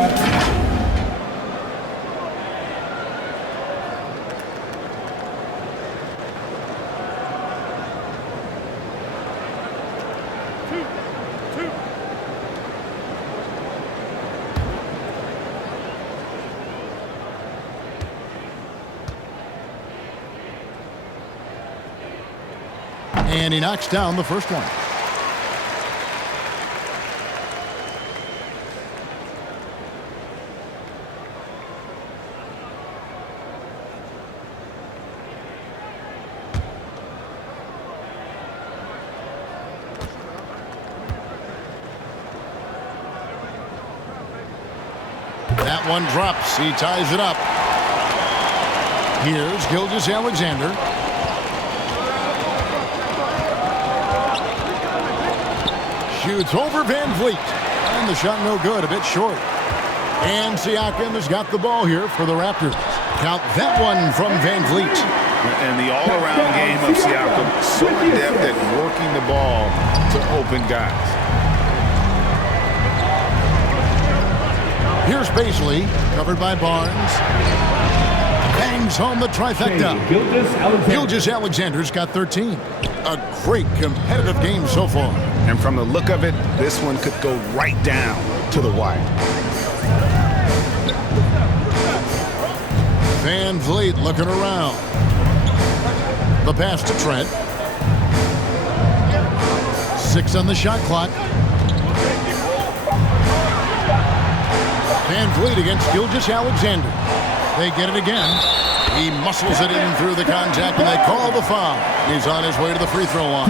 And he knocks down the first one. That one drops. He ties it up. Here's Gilgeous-Alexander. Shoots over Van Vliet. And the shot no good, a bit short. And Siakam has got the ball here for the Raptors. Count that one from Van Vliet. And the all-around game of Siakam, so adept at working the ball to open guys. Here's Paisley, covered by Barnes. Bangs home the trifecta. Gilgeous-Alexander's got 13. A great competitive game so far. And from the look of it, this one could go right down to the wire. Van Vliet looking around. The pass to Trent. 6 on the shot clock. Van Vliet against Gilgeous-Alexander. They get it again. He muscles it in through the contact, and they call the foul. He's on his way to the free throw line.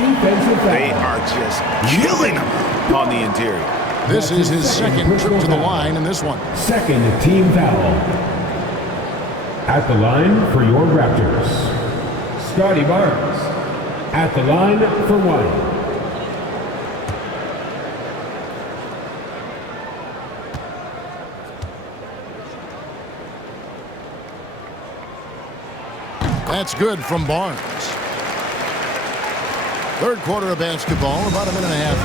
They are just killing him on the interior. This is his second trip to the line in this one. Second team foul. At the line for your Raptors, Scotty Barnes. At the line for 1. That's good from Barnes. Third quarter of basketball, about a minute and a half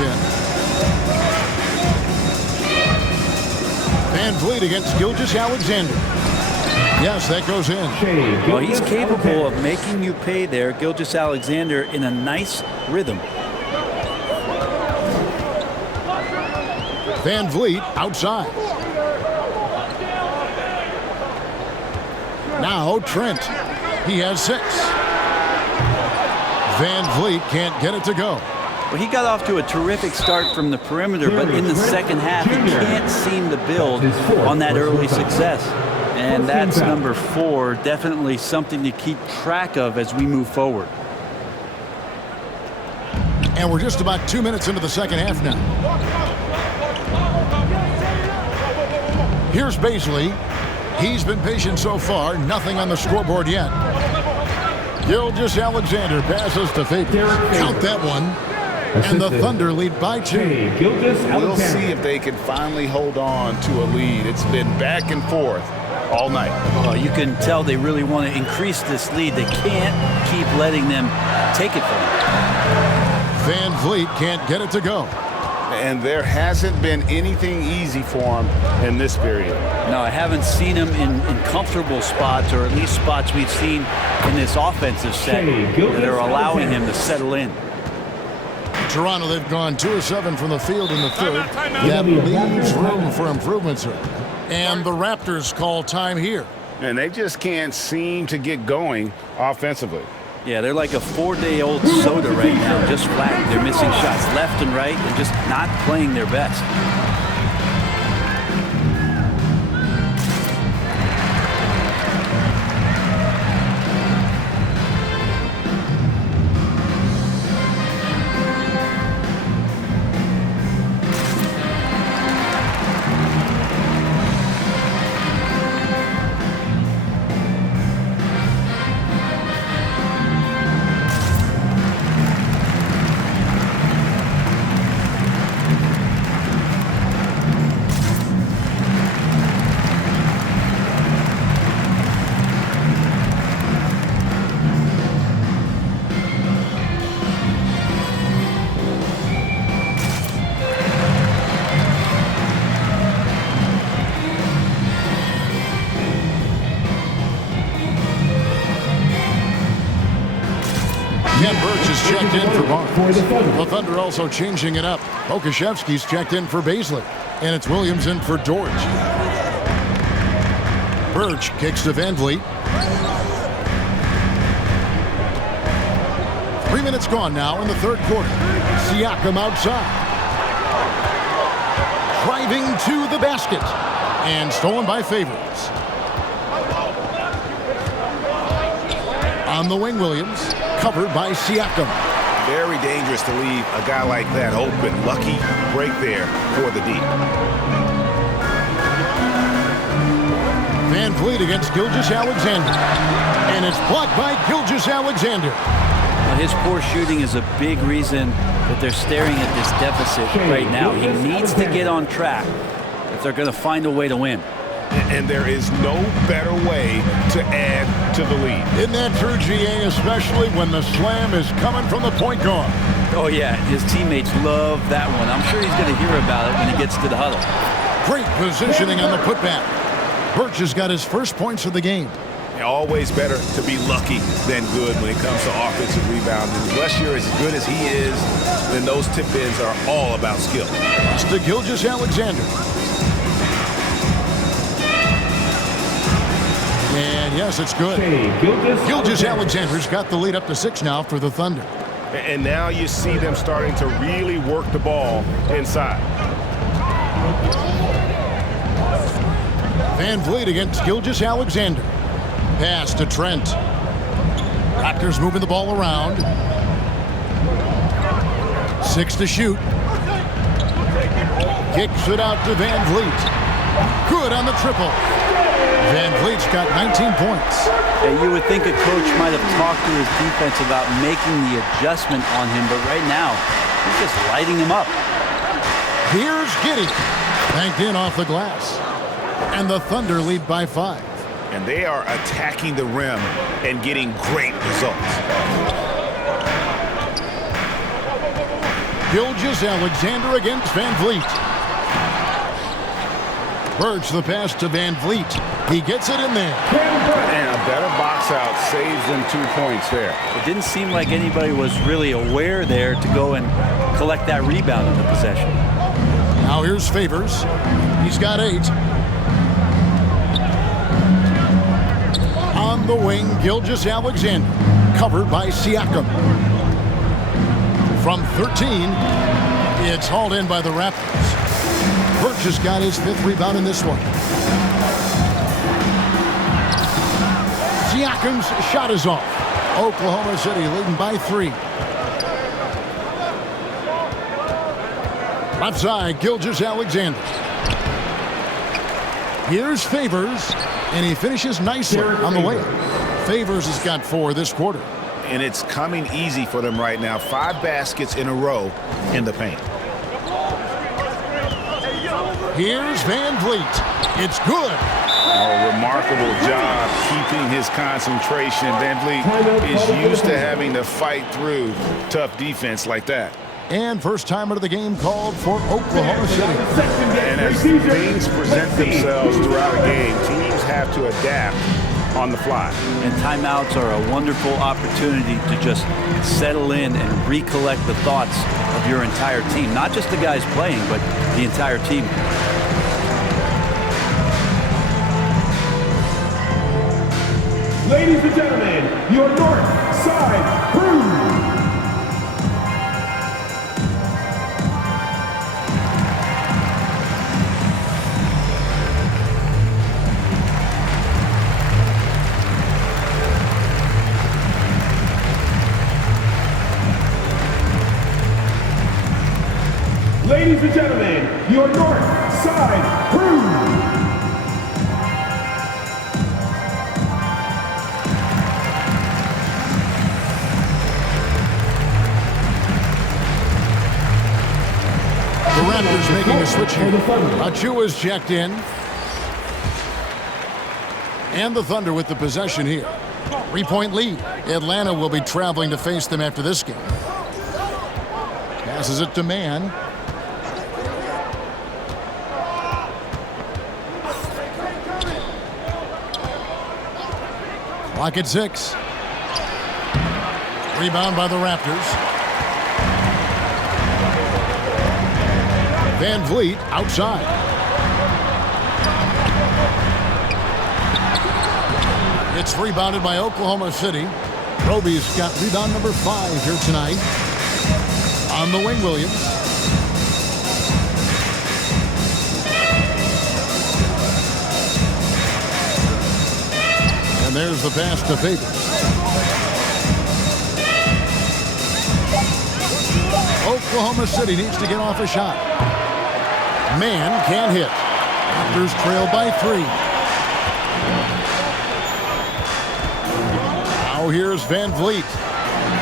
Van Vliet against Gilgeous Alexander. Yes, that goes in. Well, he's capable of making you pay there, Gilgeous Alexander, in a nice rhythm. Van Vliet outside. Now Trent. He has 6. Van Vliet can't get it to go. Well, he got off to a terrific start from the perimeter, but in the second half, he can't seem to build on that early success. And that's number 4, definitely something to keep track of as we move forward. And we're just about 2 minutes into the second half now. Here's Baisley. He's been patient so far. Nothing on the scoreboard yet. Gilgeous Alexander passes to Faber. Count that one. And the Thunder lead by 2. We'll see if they can finally hold on to a lead. It's been back and forth all night. Well, you can tell they really want to increase this lead. They can't keep letting them take it from them. Van Vliet can't get it to go. And there hasn't been anything easy for him in this period. No, I haven't seen him in comfortable spots, or at least spots we've seen in this offensive set that are allowing him to settle in. Toronto, they've gone 2 of 7 from the field in the third. That leaves room for improvement, sir. And the Raptors call time here. And they just can't seem to get going offensively. Yeah, they're like a 4-day-old soda right now, just flat. They're missing shots left and right and just not playing their best. Checked in for Barnes. The Thunder also changing it up. Okashevsky's checked in for Baisley. And it's Williams in for George. Birch kicks to Van Vliet. 3 minutes gone now in the third quarter. Siakam outside. Driving to the basket. And stolen by Favors. On the wing, Williams. Covered by Siakam. Very dangerous to leave a guy like that open. Lucky break there for the D. Van Vliet against Gilgeous Alexander. And it's blocked by Gilgeous Alexander. Well, his poor shooting is a big reason that they're staring at this deficit right now. He needs to get on track if they're going to find a way to win. And there is no better way to add to the lead. Isn't that true, GA, especially when the slam is coming from the point guard? Oh, yeah. His teammates love that one. I'm sure he's going to hear about it when he gets to the huddle. Great positioning on the putback. Birch has got his first points of the game. Always better to be lucky than good when it comes to offensive rebounding. Unless you're as good as he is, then those tip-ins are all about skill. It's to Gilgeous Alexander. And yes, it's good. Gilgeous Alexander's got the lead up to 6 now for the Thunder. And now you see them starting to really work the ball inside. Van Vliet against Gilgeous Alexander. Pass to Trent. Raptors moving the ball around. 6 to shoot. Kicks it out to Van Vliet. Good on the triple. Van Vliet's got 19 points. Yeah, you would think a coach might have talked to his defense about making the adjustment on him, but right now, he's just lighting him up. Here's Giddey. Banked in off the glass. And the Thunder lead by 5. And they are attacking the rim and getting great results. Gilgeous Alexander against Van Vliet. Bird to the pass to Van Vliet. He gets it in there. And a better box out saves them 2 points there. It didn't seem like anybody was really aware there to go and collect that rebound in the possession. Now here's Favors. He's got 8. On the wing, Gilgeous-Alexander, covered by Siakam. From 13, it's hauled in by the Raptors. Birch has got his 5th rebound in this one. Siakam's shot is off. Oklahoma City leading by 3. Left side, Gilgeous-Alexander. Here's Favors, and he finishes nicely on the layup. Favors has got 4 this quarter. And it's coming easy for them right now. 5 baskets in a row in the paint. Here's Van Vliet. It's good. Oh, remarkable job keeping his concentration. Van Vliet is used to having to fight through tough defense like that. And first timer of the game called for Oklahoma City. And as things present themselves throughout a game, teams have to adapt on the fly. And timeouts are a wonderful opportunity to just settle in and recollect the thoughts of your entire team. Not just the guys playing, but the entire team. Ladies and gentlemen, your north side crew. Ladies and gentlemen, your north side crew. The Raptors making a switch here. Achua's checked in. And the Thunder with the possession here. 3-point lead. Atlanta will be traveling to face them after this game. Passes it to Mann. Clock at 6. Rebound by the Raptors. Van Vliet outside. It's rebounded by Oklahoma City. Roby's got rebound number 5 here tonight. On the wing, Williams. And there's the pass to Favors. Oklahoma City needs to get off a shot. Mann can't hit. Raptors trail by 3. Now here's Van Vliet.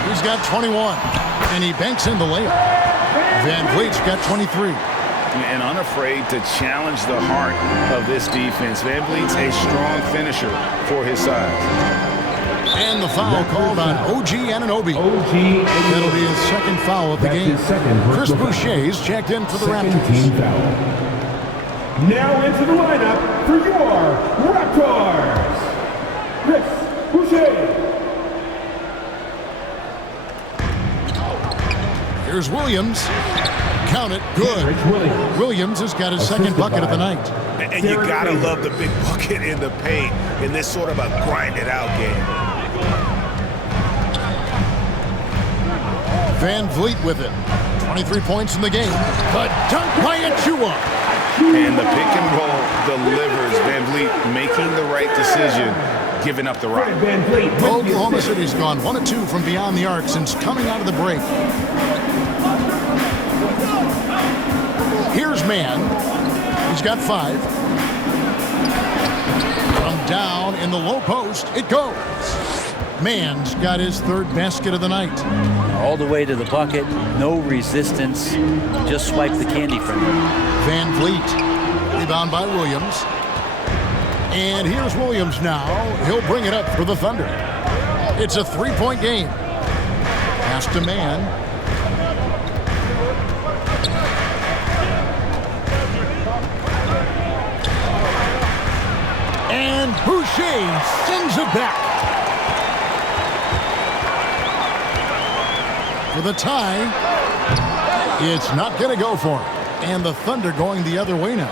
He's got 21, and he banks in the layup. Van Vliet's got 23. And unafraid to challenge the heart of this defense. Van Vliet's a strong finisher for his size. And the foul called on OG Anunoby. That'll be his 2nd foul of the game. Chris Boucher's checked in for the Raptors. Team foul. Now into the lineup for your Raptors, Chris Boucher. Here's Williams. Count it. Good. Williams has got his 2nd bucket of the night. And you gotta love the big bucket in the paint in this sort of a grind-it-out game. Van Vliet with it. 23 points in the game. But dunk by Achua. And the pick and roll delivers. Van Vliet making the right decision, giving up the rock. Oklahoma City's gone 1 of 2 from beyond the arc since coming out of the break. Here's Mann. He's got 5. From down in the low post, it goes. Mann's got his 3rd basket of the night. All the way to the bucket, no resistance, just swipe the candy from him. Van Vliet, rebound by Williams. And here's Williams now. He'll bring it up for the Thunder. It's a 3-point game. Pass to Mann. Boucher sends it back. For the tie, it's not going to go for it. And the Thunder going the other way now.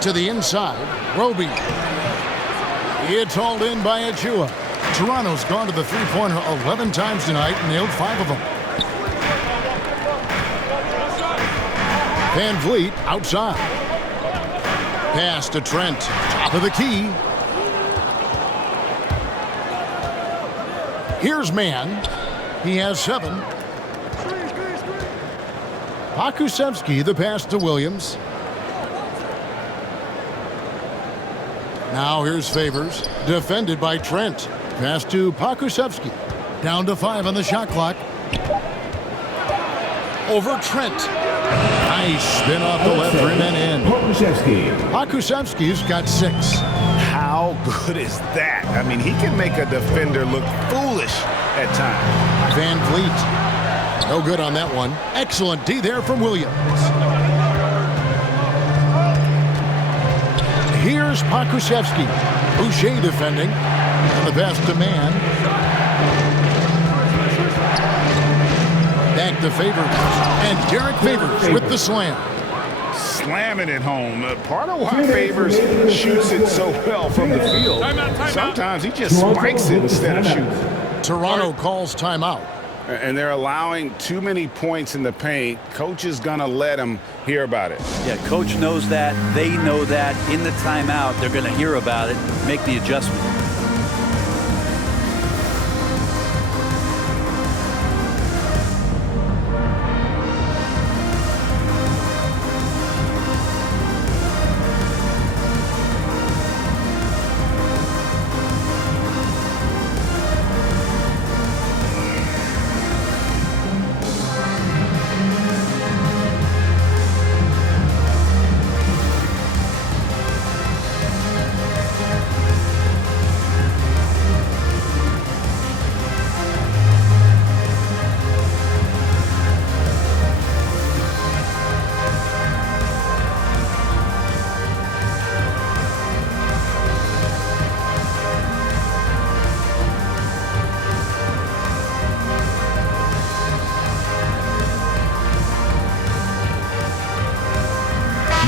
To the inside, Roby. It's hauled in by Achua. Toronto's gone to the three-pointer 11 times tonight and nailed 5 of them. Van Vliet outside. Pass to Trent. Top of the key. Here's Mann. He has 7. Pakusevsky, the pass to Williams. Now here's Favors. Defended by Trent. Pass to Pakusevsky. Down to 5 on the shot clock. Over Trent. Nice spin off the left rim and in. Pakusevsky's got 6. How good is that? I mean, he can make a defender look foolish at times. Van Vliet. No good on that one. Excellent D there from Williams. Here's Pakusevsky. Boucher defending. And the pass to Mann. Back to Favors. And Derek Favors with the slam. Slamming it home. Part of why Favors shoots it so well from the field. Sometimes he just spikes it instead of shooting. Toronto calls timeout. And they're allowing too many points in the paint. Coach is going to let them hear about it. Yeah, coach knows that. They know that. In the timeout, they're going to hear about it, make the adjustment.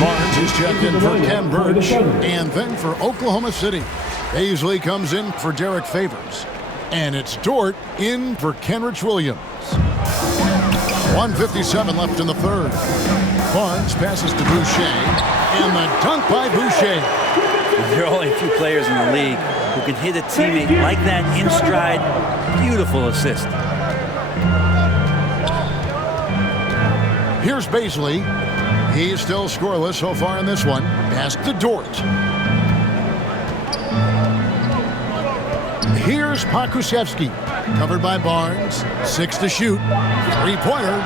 Barnes is checked in for Ken Burge. And then for Oklahoma City, Paisley comes in for Derek Favors. And it's Dort in for Kenrich Williams. 1:57 left in the third. Barnes passes to Boucher. And the dunk by Boucher. There are only a few players in the league who can hit a teammate like that in stride. Beautiful assist. Here's Paisley. He's still scoreless so far in this one. Pass to Dort. Here's Pakusevsky. Covered by Barnes. 6 to shoot. Three-pointer.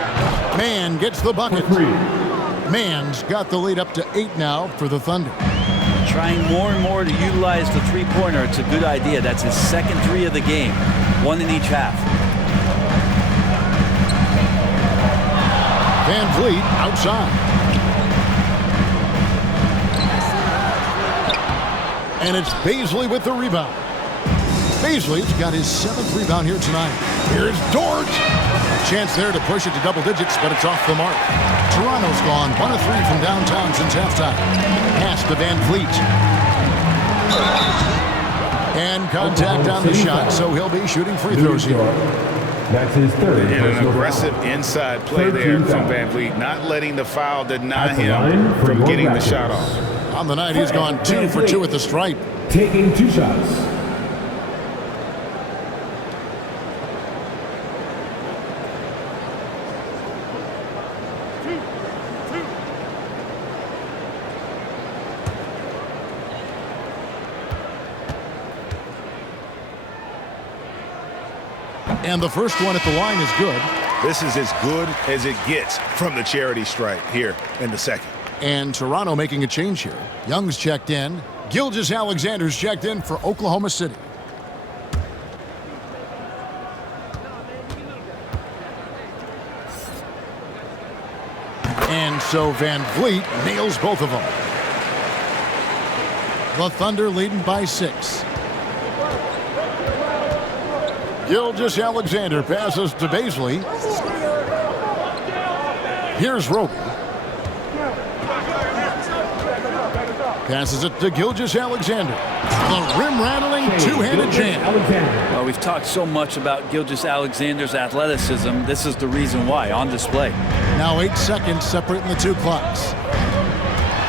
Mann gets the bucket. Mann's got the lead up to 8 now for the Thunder. Trying more and more to utilize the three-pointer. It's a good idea. That's his second 3 of the game. 1 in each half. Van Vliet outside. And it's Paisley with the rebound. Paisley's got his 7th rebound here tonight. Here's Dort. A chance there to push it to double digits, but it's off the mark. Toronto's gone 1 of 3 from downtown since halftime. Pass to Van Vliet. And contact on the shot, so he'll be shooting free throws here. That's his third. And an aggressive inside play there from Van Vliet, not letting the foul deny him from getting the shot off. On the night, he's gone 2 for 2 at the stripe. Taking 2 shots. And the first one at the line is good. This is as good as it gets from the charity stripe here in the second. And Toronto making a change here. Young's checked in. Gilgeous-Alexander's checked in for Oklahoma City. And so Van Vliet nails both of them. The Thunder leading by 6. Gilgeous-Alexander passes to Baisley. Here's Roby. Passes it to Gilgeous-Alexander. The rim-rattling two-handed jam. Well, we've talked so much about Gilgeous-Alexander's athleticism. This is the reason why, on display. Now 8 seconds separating the two clocks.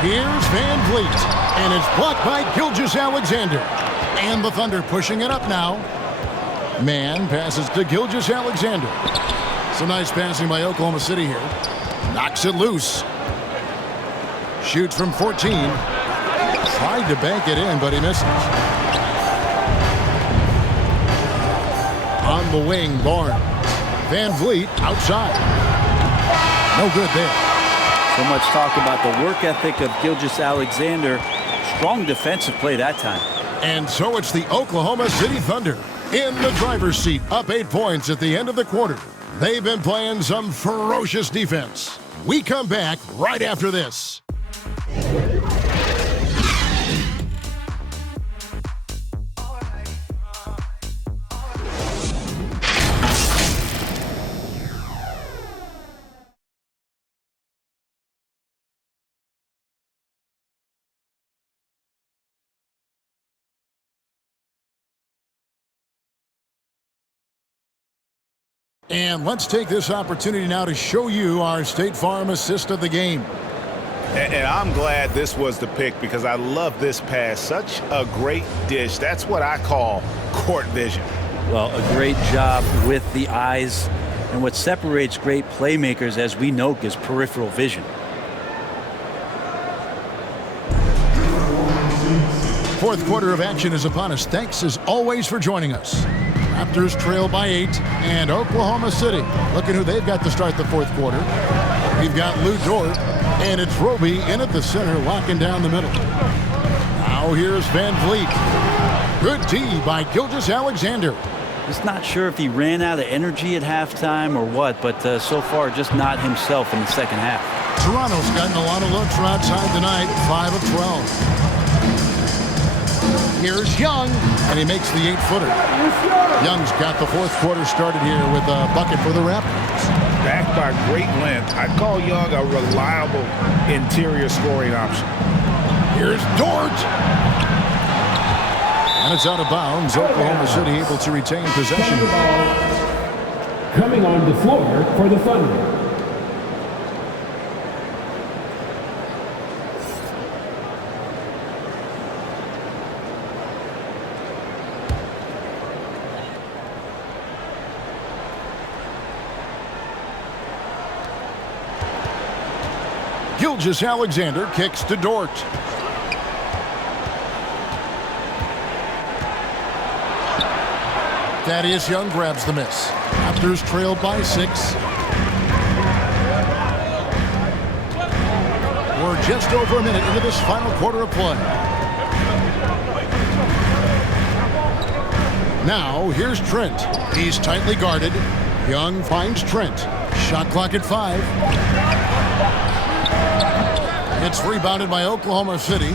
Here's Van Vliet, and it's blocked by Gilgeous-Alexander. And the Thunder pushing it up now. Mann passes to Gilgeous-Alexander. Some nice passing by Oklahoma City here. Knocks it loose. Shoots from 14. Tried to bank it in, but he misses. On the wing, Barnes. Van Vliet outside. No good there. So much talk about the work ethic of Gilgeous-Alexander. Strong defensive play that time. And so it's the Oklahoma City Thunder in the driver's seat, up 8 points at the end of the quarter. They've been playing some ferocious defense. We come back right after this. And let's take this opportunity now to show you our State Farm assist of the game. And I'm glad this was the pick because I love this pass. Such a great dish. That's what I call court vision. Well, a great job with the eyes. And what separates great playmakers, as we know, is peripheral vision. Fourth quarter of action is upon us. Thanks as always for joining us. Raptors trail by 8, and Oklahoma City looking who they've got to start the fourth quarter. We've got Lou Dort, and it's Roby in at the center, locking down the middle. Now here's Van Vliet. Good D by Gilgeous-Alexander. Just not sure if he ran out of energy at halftime or what, but so far just not himself in the second half. Toronto's gotten a lot of looks from outside tonight, 5 of 12. Here's Young, and he makes the 8-footer. Young's got the fourth quarter started here with a bucket for the Raptors. Backed by great length, I'd call Young a reliable interior scoring option. Here's Dort. And it's out of bounds. Oklahoma City able to retain possession. Coming on the floor for the Thunder. Gilgeous-Alexander kicks to Dort. Thaddeus Young grabs the miss. Raptors trailed by 6. We're just over a minute into this final quarter of play. Now here's Trent. He's tightly guarded. Young finds Trent. Shot clock at 5. It's rebounded by Oklahoma City.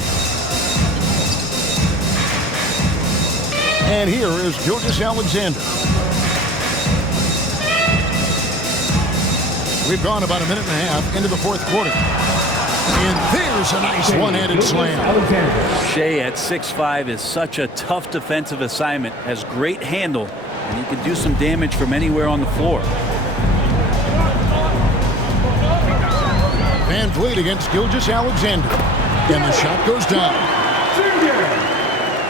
And here is Gilgeous-Alexander. We've gone about a minute and a half into the fourth quarter. And there's a nice one-handed slam. Shea at 6'5" is such a tough defensive assignment, has great handle, and he can do some damage from anywhere on the floor. Van Vliet against Gilgeous-Alexander. And the shot goes down.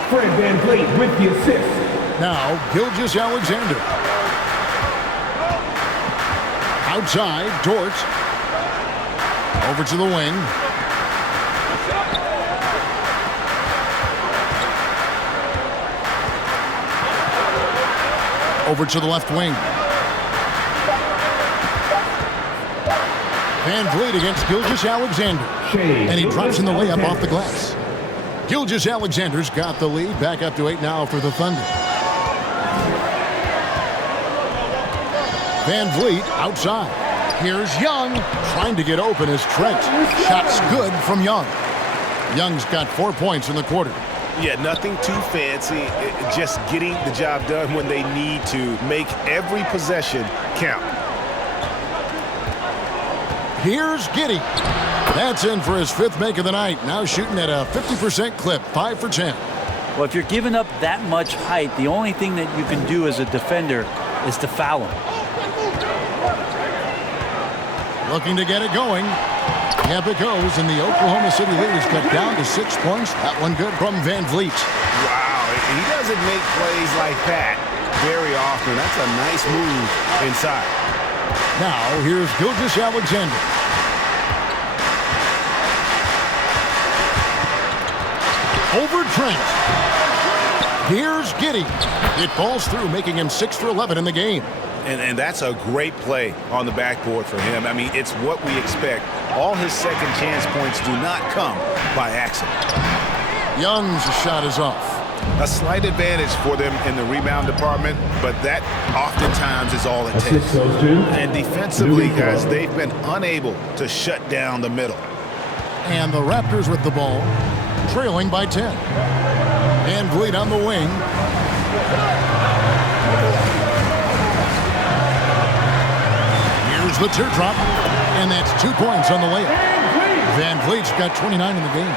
Fred Van Vliet with the assist. Now Gilgeous-Alexander. Outside, Dort. Over to the wing. Over to the left wing. Van Vliet against Gilgeous-Alexander. And he drops in the layup off the glass. Gilgeous-Alexander's got the lead. Back up to 8 now for the Thunder. Van Vliet outside. Here's Young. Trying to get open as Trent. Shots good from Young. Young's got 4 points in the quarter. Yeah, nothing too fancy. Just getting the job done when they need to. Make every possession count. Here's Giddey. That's in for his 5th make of the night. Now shooting at a 50% clip, 5 for 10. Well, if you're giving up that much height, the only thing that you can do as a defender is to foul him. Looking to get it going. Yep, it goes, and the Oklahoma City lead is cut down to 6 points. That one good from Van Vliet. Wow, he doesn't make plays like that very often. That's a nice move inside. Now, here's Gilgeous-Alexander. Over Trent. Here's Giddey. It falls through, making him 6 for 11 in the game. And that's a great play on the backboard for him. I mean, it's what we expect. All his second chance points do not come by accident. Young's shot is off. A slight advantage for them in the rebound department, but that oftentimes is all it takes. And defensively, guys, they've been unable to shut down the middle. And the Raptors with the ball, trailing by 10. Van Vliet on the wing. Here's the teardrop, and that's 2 points on the layup. Van Vliet's got 29 in the game.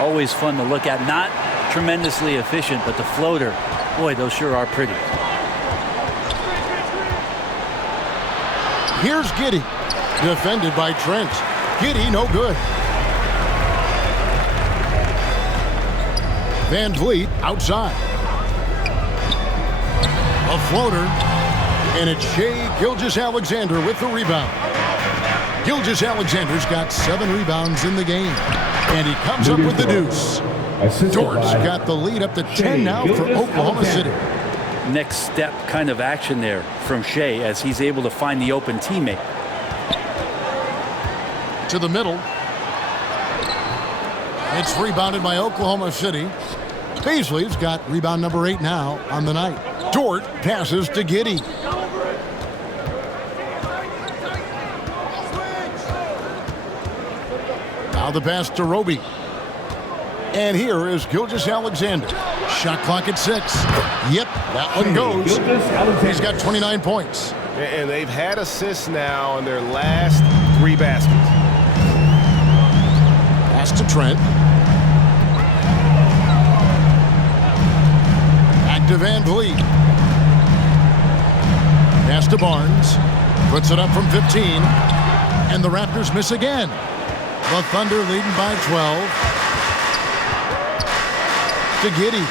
Always fun to look at. Not tremendously efficient, but the floater, boy, those sure are pretty. Here's Giddey, defended by Trent. Giddey, no good. Van Vliet outside. A floater, and it's Shai Gilgeous-Alexander with the rebound. Gilgeous-Alexander's got 7 rebounds in the game, and he comes up with the deuce. Dort's got the lead up to 10 now for Oklahoma City. Next step kind of action there from Shai as he's able to find the open teammate. To the middle. It's rebounded by Oklahoma City. Paisley's got rebound number 8 now on the night. Dort passes to Giddey. Now the pass to Roby. And here is Gilgeous-Alexander. Shot clock at 6. Yep, that one goes. He's got 29 points. And they've had assists now on their last 3 baskets. Pass to Trent. Back to Van Vliet. Pass to Barnes. Puts it up from 15. And the Raptors miss again. The Thunder leading by 12. To Giddey.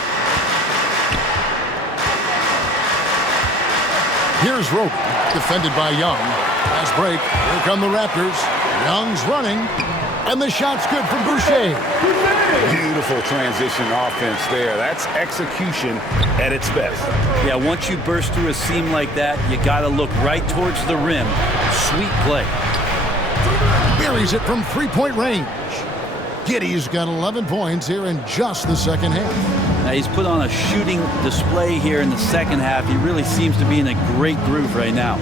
Here's Roby, defended by Young. Fast break. Here come the Raptors. Young's running. And the shot's good from Boucher. Beautiful transition offense there. That's execution at its best. Yeah, once you burst through a seam like that, you got to look right towards the rim. Sweet play. Buries it from 3-point range. Giddey's got 11 points here in just the second half. Now he's put on a shooting display here in the second half. He really seems to be in a great groove right now.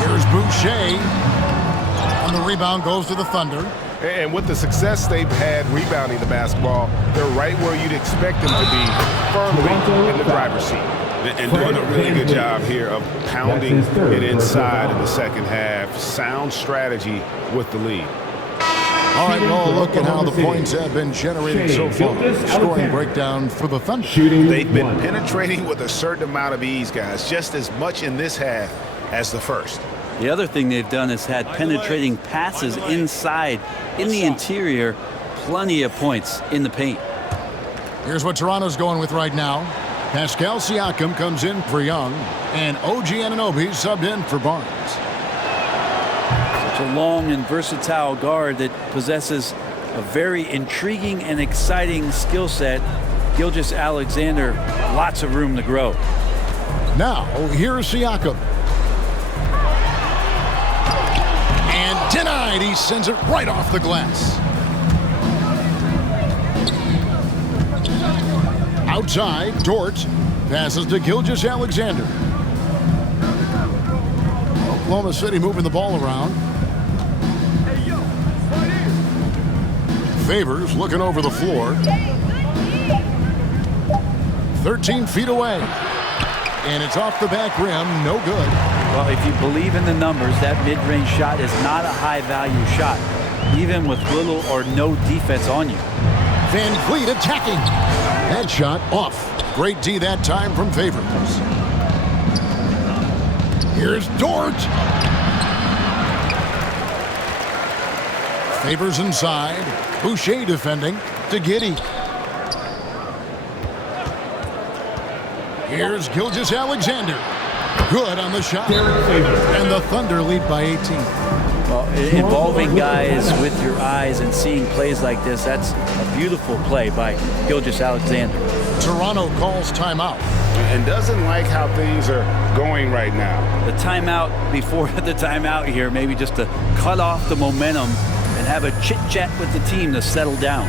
Here's Boucher. And the rebound goes to the Thunder. And with the success they've had rebounding the basketball, they're right where you'd expect them to be, firmly in the driver's seat. And doing a really good job here of pounding it inside in the second half. Sound strategy with the lead. All right, well, look at how the points have been generated so far. Scoring breakdown for the Thunder. They've been penetrating with a certain amount of ease, guys, just as much in this half as the first. The other thing they've done is had penetrating passes inside, in the interior, plenty of points in the paint. Here's what Toronto's going with right now. Pascal Siakam comes in for Young, and OG Anunoby subbed in for Barnes. Such a long and versatile guard that possesses a very intriguing and exciting skill set. Gilgeous-Alexander, lots of room to grow. Now, here's Siakam. And denied. He sends it right off the glass. Outside, Dort passes to Gilgeous-Alexander. Oklahoma City moving the ball around. Favors looking over the floor. 13 feet away. And it's off the back rim. No good. Well, if you believe in the numbers, that mid-range shot is not a high-value shot, even with little or no defense on you. Van Vliet attacking. That shot off. Great D that time from Favors. Here's Dort. Favors inside. Boucher defending to Giddey. Here's Gilgeous-Alexander. Good on the shot. And the Thunder lead by 18. Well, involving guys with your eyes and seeing plays like this, that's a beautiful play by Gilgeous-Alexander. Toronto calls timeout. And doesn't like how things are going right now. The timeout before the timeout here, maybe just to cut off the momentum and have a chit-chat with the team to settle down.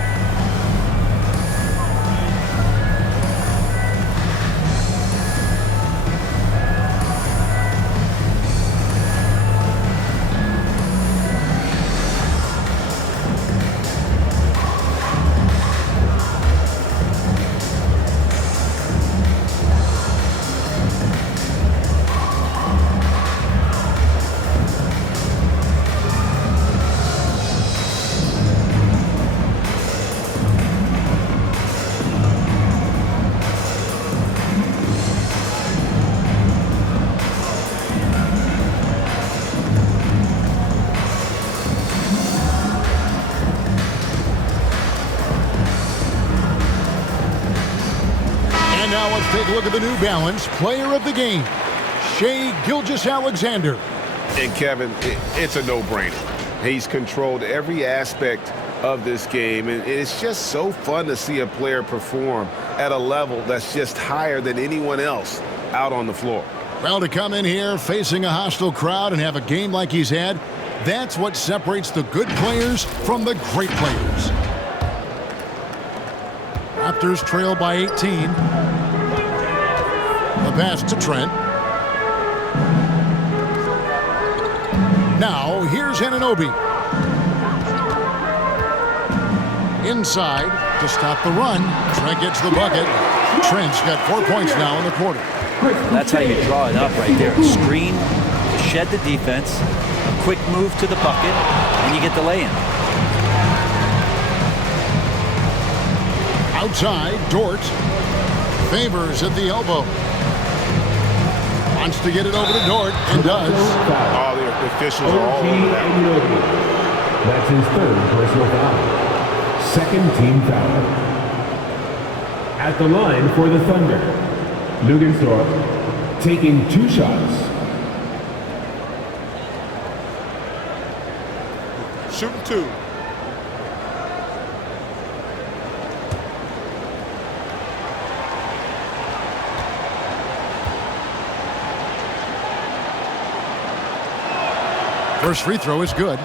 Now let's take a look at the New Balance player of the game, Shai Gilgeous-Alexander. And Kevin, it's a no-brainer. He's controlled every aspect of this game, and it's just so fun to see a player perform at a level that's just higher than anyone else out on the floor. Well, to come in here facing a hostile crowd and have a game like he's had, that's what separates the good players from the great players. Raptors trail by 18. The pass to Trent. Now, here's Anunoby. Inside to stop the run. Trent gets the bucket. Trent's got 4 points now in the quarter. That's how you draw it up right there. Screen, shed the defense, a quick move to the bucket, and you get the lay-in. Outside, Dort. Favors at the elbow. Wants to get it over to Dort, and does. All the officials are all over that. That's his third personal foul. Second team foul. At the line for the Thunder, Lugansdorf taking 2 shots. Shooting 2. First free throw is good.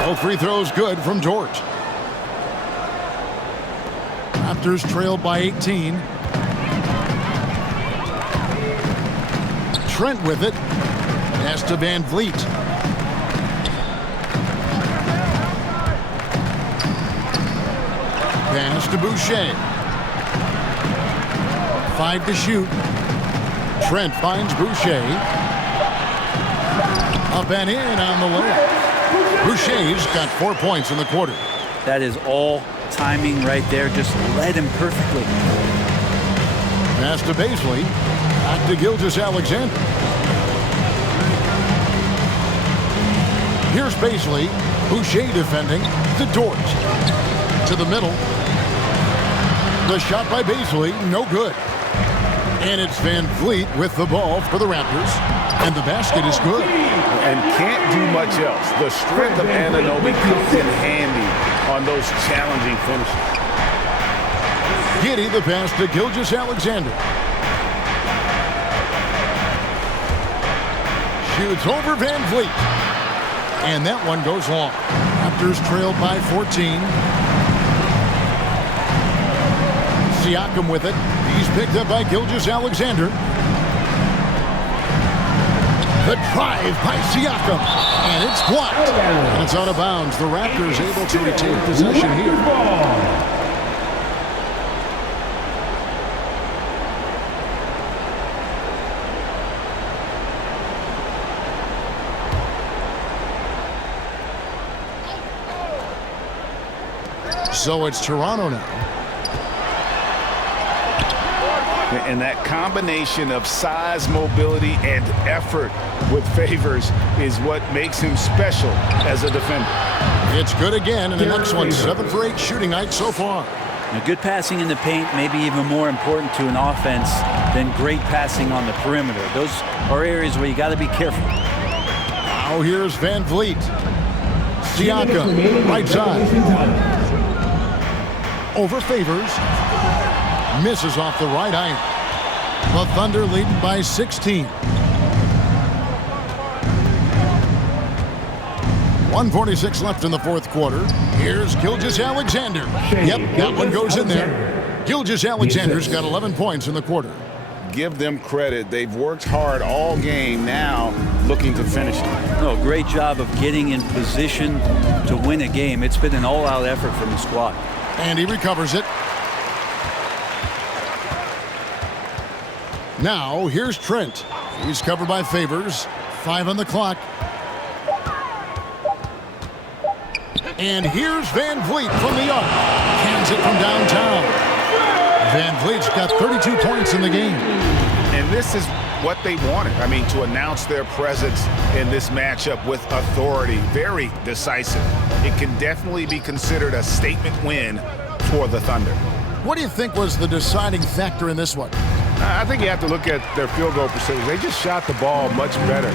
All free throws good from Dort. Raptors trailed by 18. Trent with it. Pass to Van Vliet. Pass to Boucher. 5 to shoot. Trent finds Boucher. Up and in on the layup. Boucher's got 4 points in the quarter. That is all timing right there. Just led him perfectly. Pass to Baisley. Back to Gilgeous-Alexander. Here's Baisley. Boucher defending to Dort. To the middle. The shot by Baisley, no good. And it's Van Vliet with the ball for the Raptors. And the basket is good. And can't do much else. The strength of Anunoby comes in handy on those challenging finishes. Giddey the pass to Gilgeous-Alexander. Shoots over Van Vliet. And that one goes long. Raptors trailed by 14. Siakam with it. He's picked up by Gilgeous-Alexander. The drive by Siakam. And it's blocked. And it's out of bounds. The Raptors able to retain possession here. So it's Toronto now. And that combination of size, mobility, and effort with Favors is what makes him special as a defender. It's good again in the next one. 7 for 8 shooting night so far. Now, good passing in the paint may be even more important to an offense than great passing on the perimeter. Those are areas where you got to be careful. Now here's Van Vliet. Siakam, right side. Over Favors. Misses off the right iron. The Thunder leading by 16. 1:46 left in the fourth quarter. Here's Gilgeous-Alexander. Yep, that one goes in there. Gilgeous-Alexander's got 11 points in the quarter. Give them credit. They've worked hard all game, now looking to finish it. Oh, great job of getting in position to win a game. It's been an all-out effort from the squad. And he recovers it. Now, here's Trent. He's covered by Favors. 5 on the clock. And here's Van Vliet from the arc. Cans it from downtown. Van Vliet's got 32 points in the game. And this is what they wanted. I mean, to announce their presence in this matchup with authority. Very decisive. It can definitely be considered a statement win for the Thunder. What do you think was the deciding factor in this one? I think you have to look at their field goal percentage. They just shot the ball much better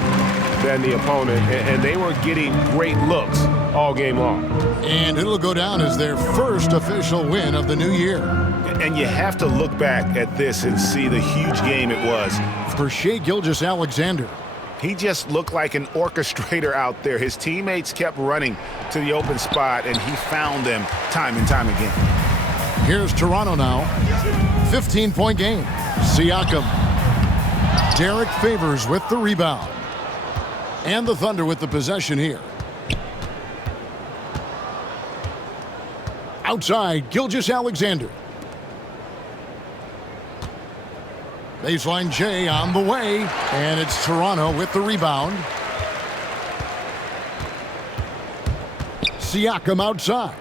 than the opponent, and they were getting great looks all game long. And it'll go down as their first official win of the new year. And you have to look back at this and see the huge game it was. For Shai Gilgeous-Alexander. He just looked like an orchestrator out there. His teammates kept running to the open spot, and he found them time and time again. Here's Toronto now. 15-point game. Siakam. Derek Favors with the rebound. And the Thunder with the possession here. Outside, Gilgeous-Alexander. Baseline J on the way. And it's Toronto with the rebound. Siakam outside.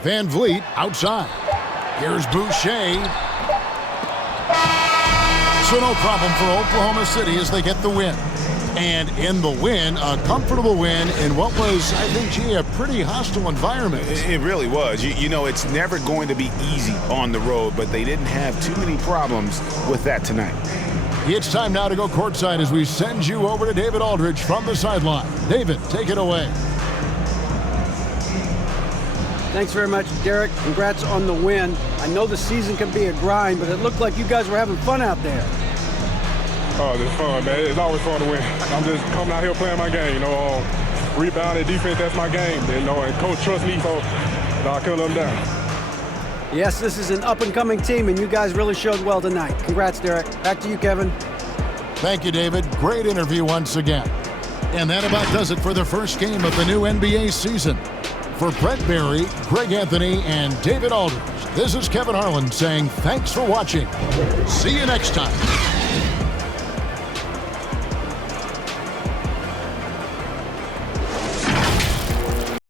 Van Vliet outside. Here's Boucher. So no problem for Oklahoma City as they get the win. And in the win, a comfortable win in what was, I think, gee, a pretty hostile environment. It really was. You know, it's never going to be easy on the road, but they didn't have too many problems with that tonight. It's time now to go courtside as we send you over to David Aldridge from the sideline. David, take it away. Thanks very much, Derek. Congrats on the win. I know the season can be a grind, but it looked like you guys were having fun out there. Oh, it's fun, man. It's always fun to win. I'm just coming out here playing my game. You know, rebounding, defense, that's my game. You know, and coach trusts me, so I couldn't let him down. Yes, this is an up-and-coming team, and you guys really showed well tonight. Congrats, Derek. Back to you, Kevin. Thank you, David. Great interview once again. And that about does it for the first game of the new NBA season. For Brett Barry, Greg Anthony, and David Aldridge, this is Kevin Harlan saying thanks for watching. See you next time.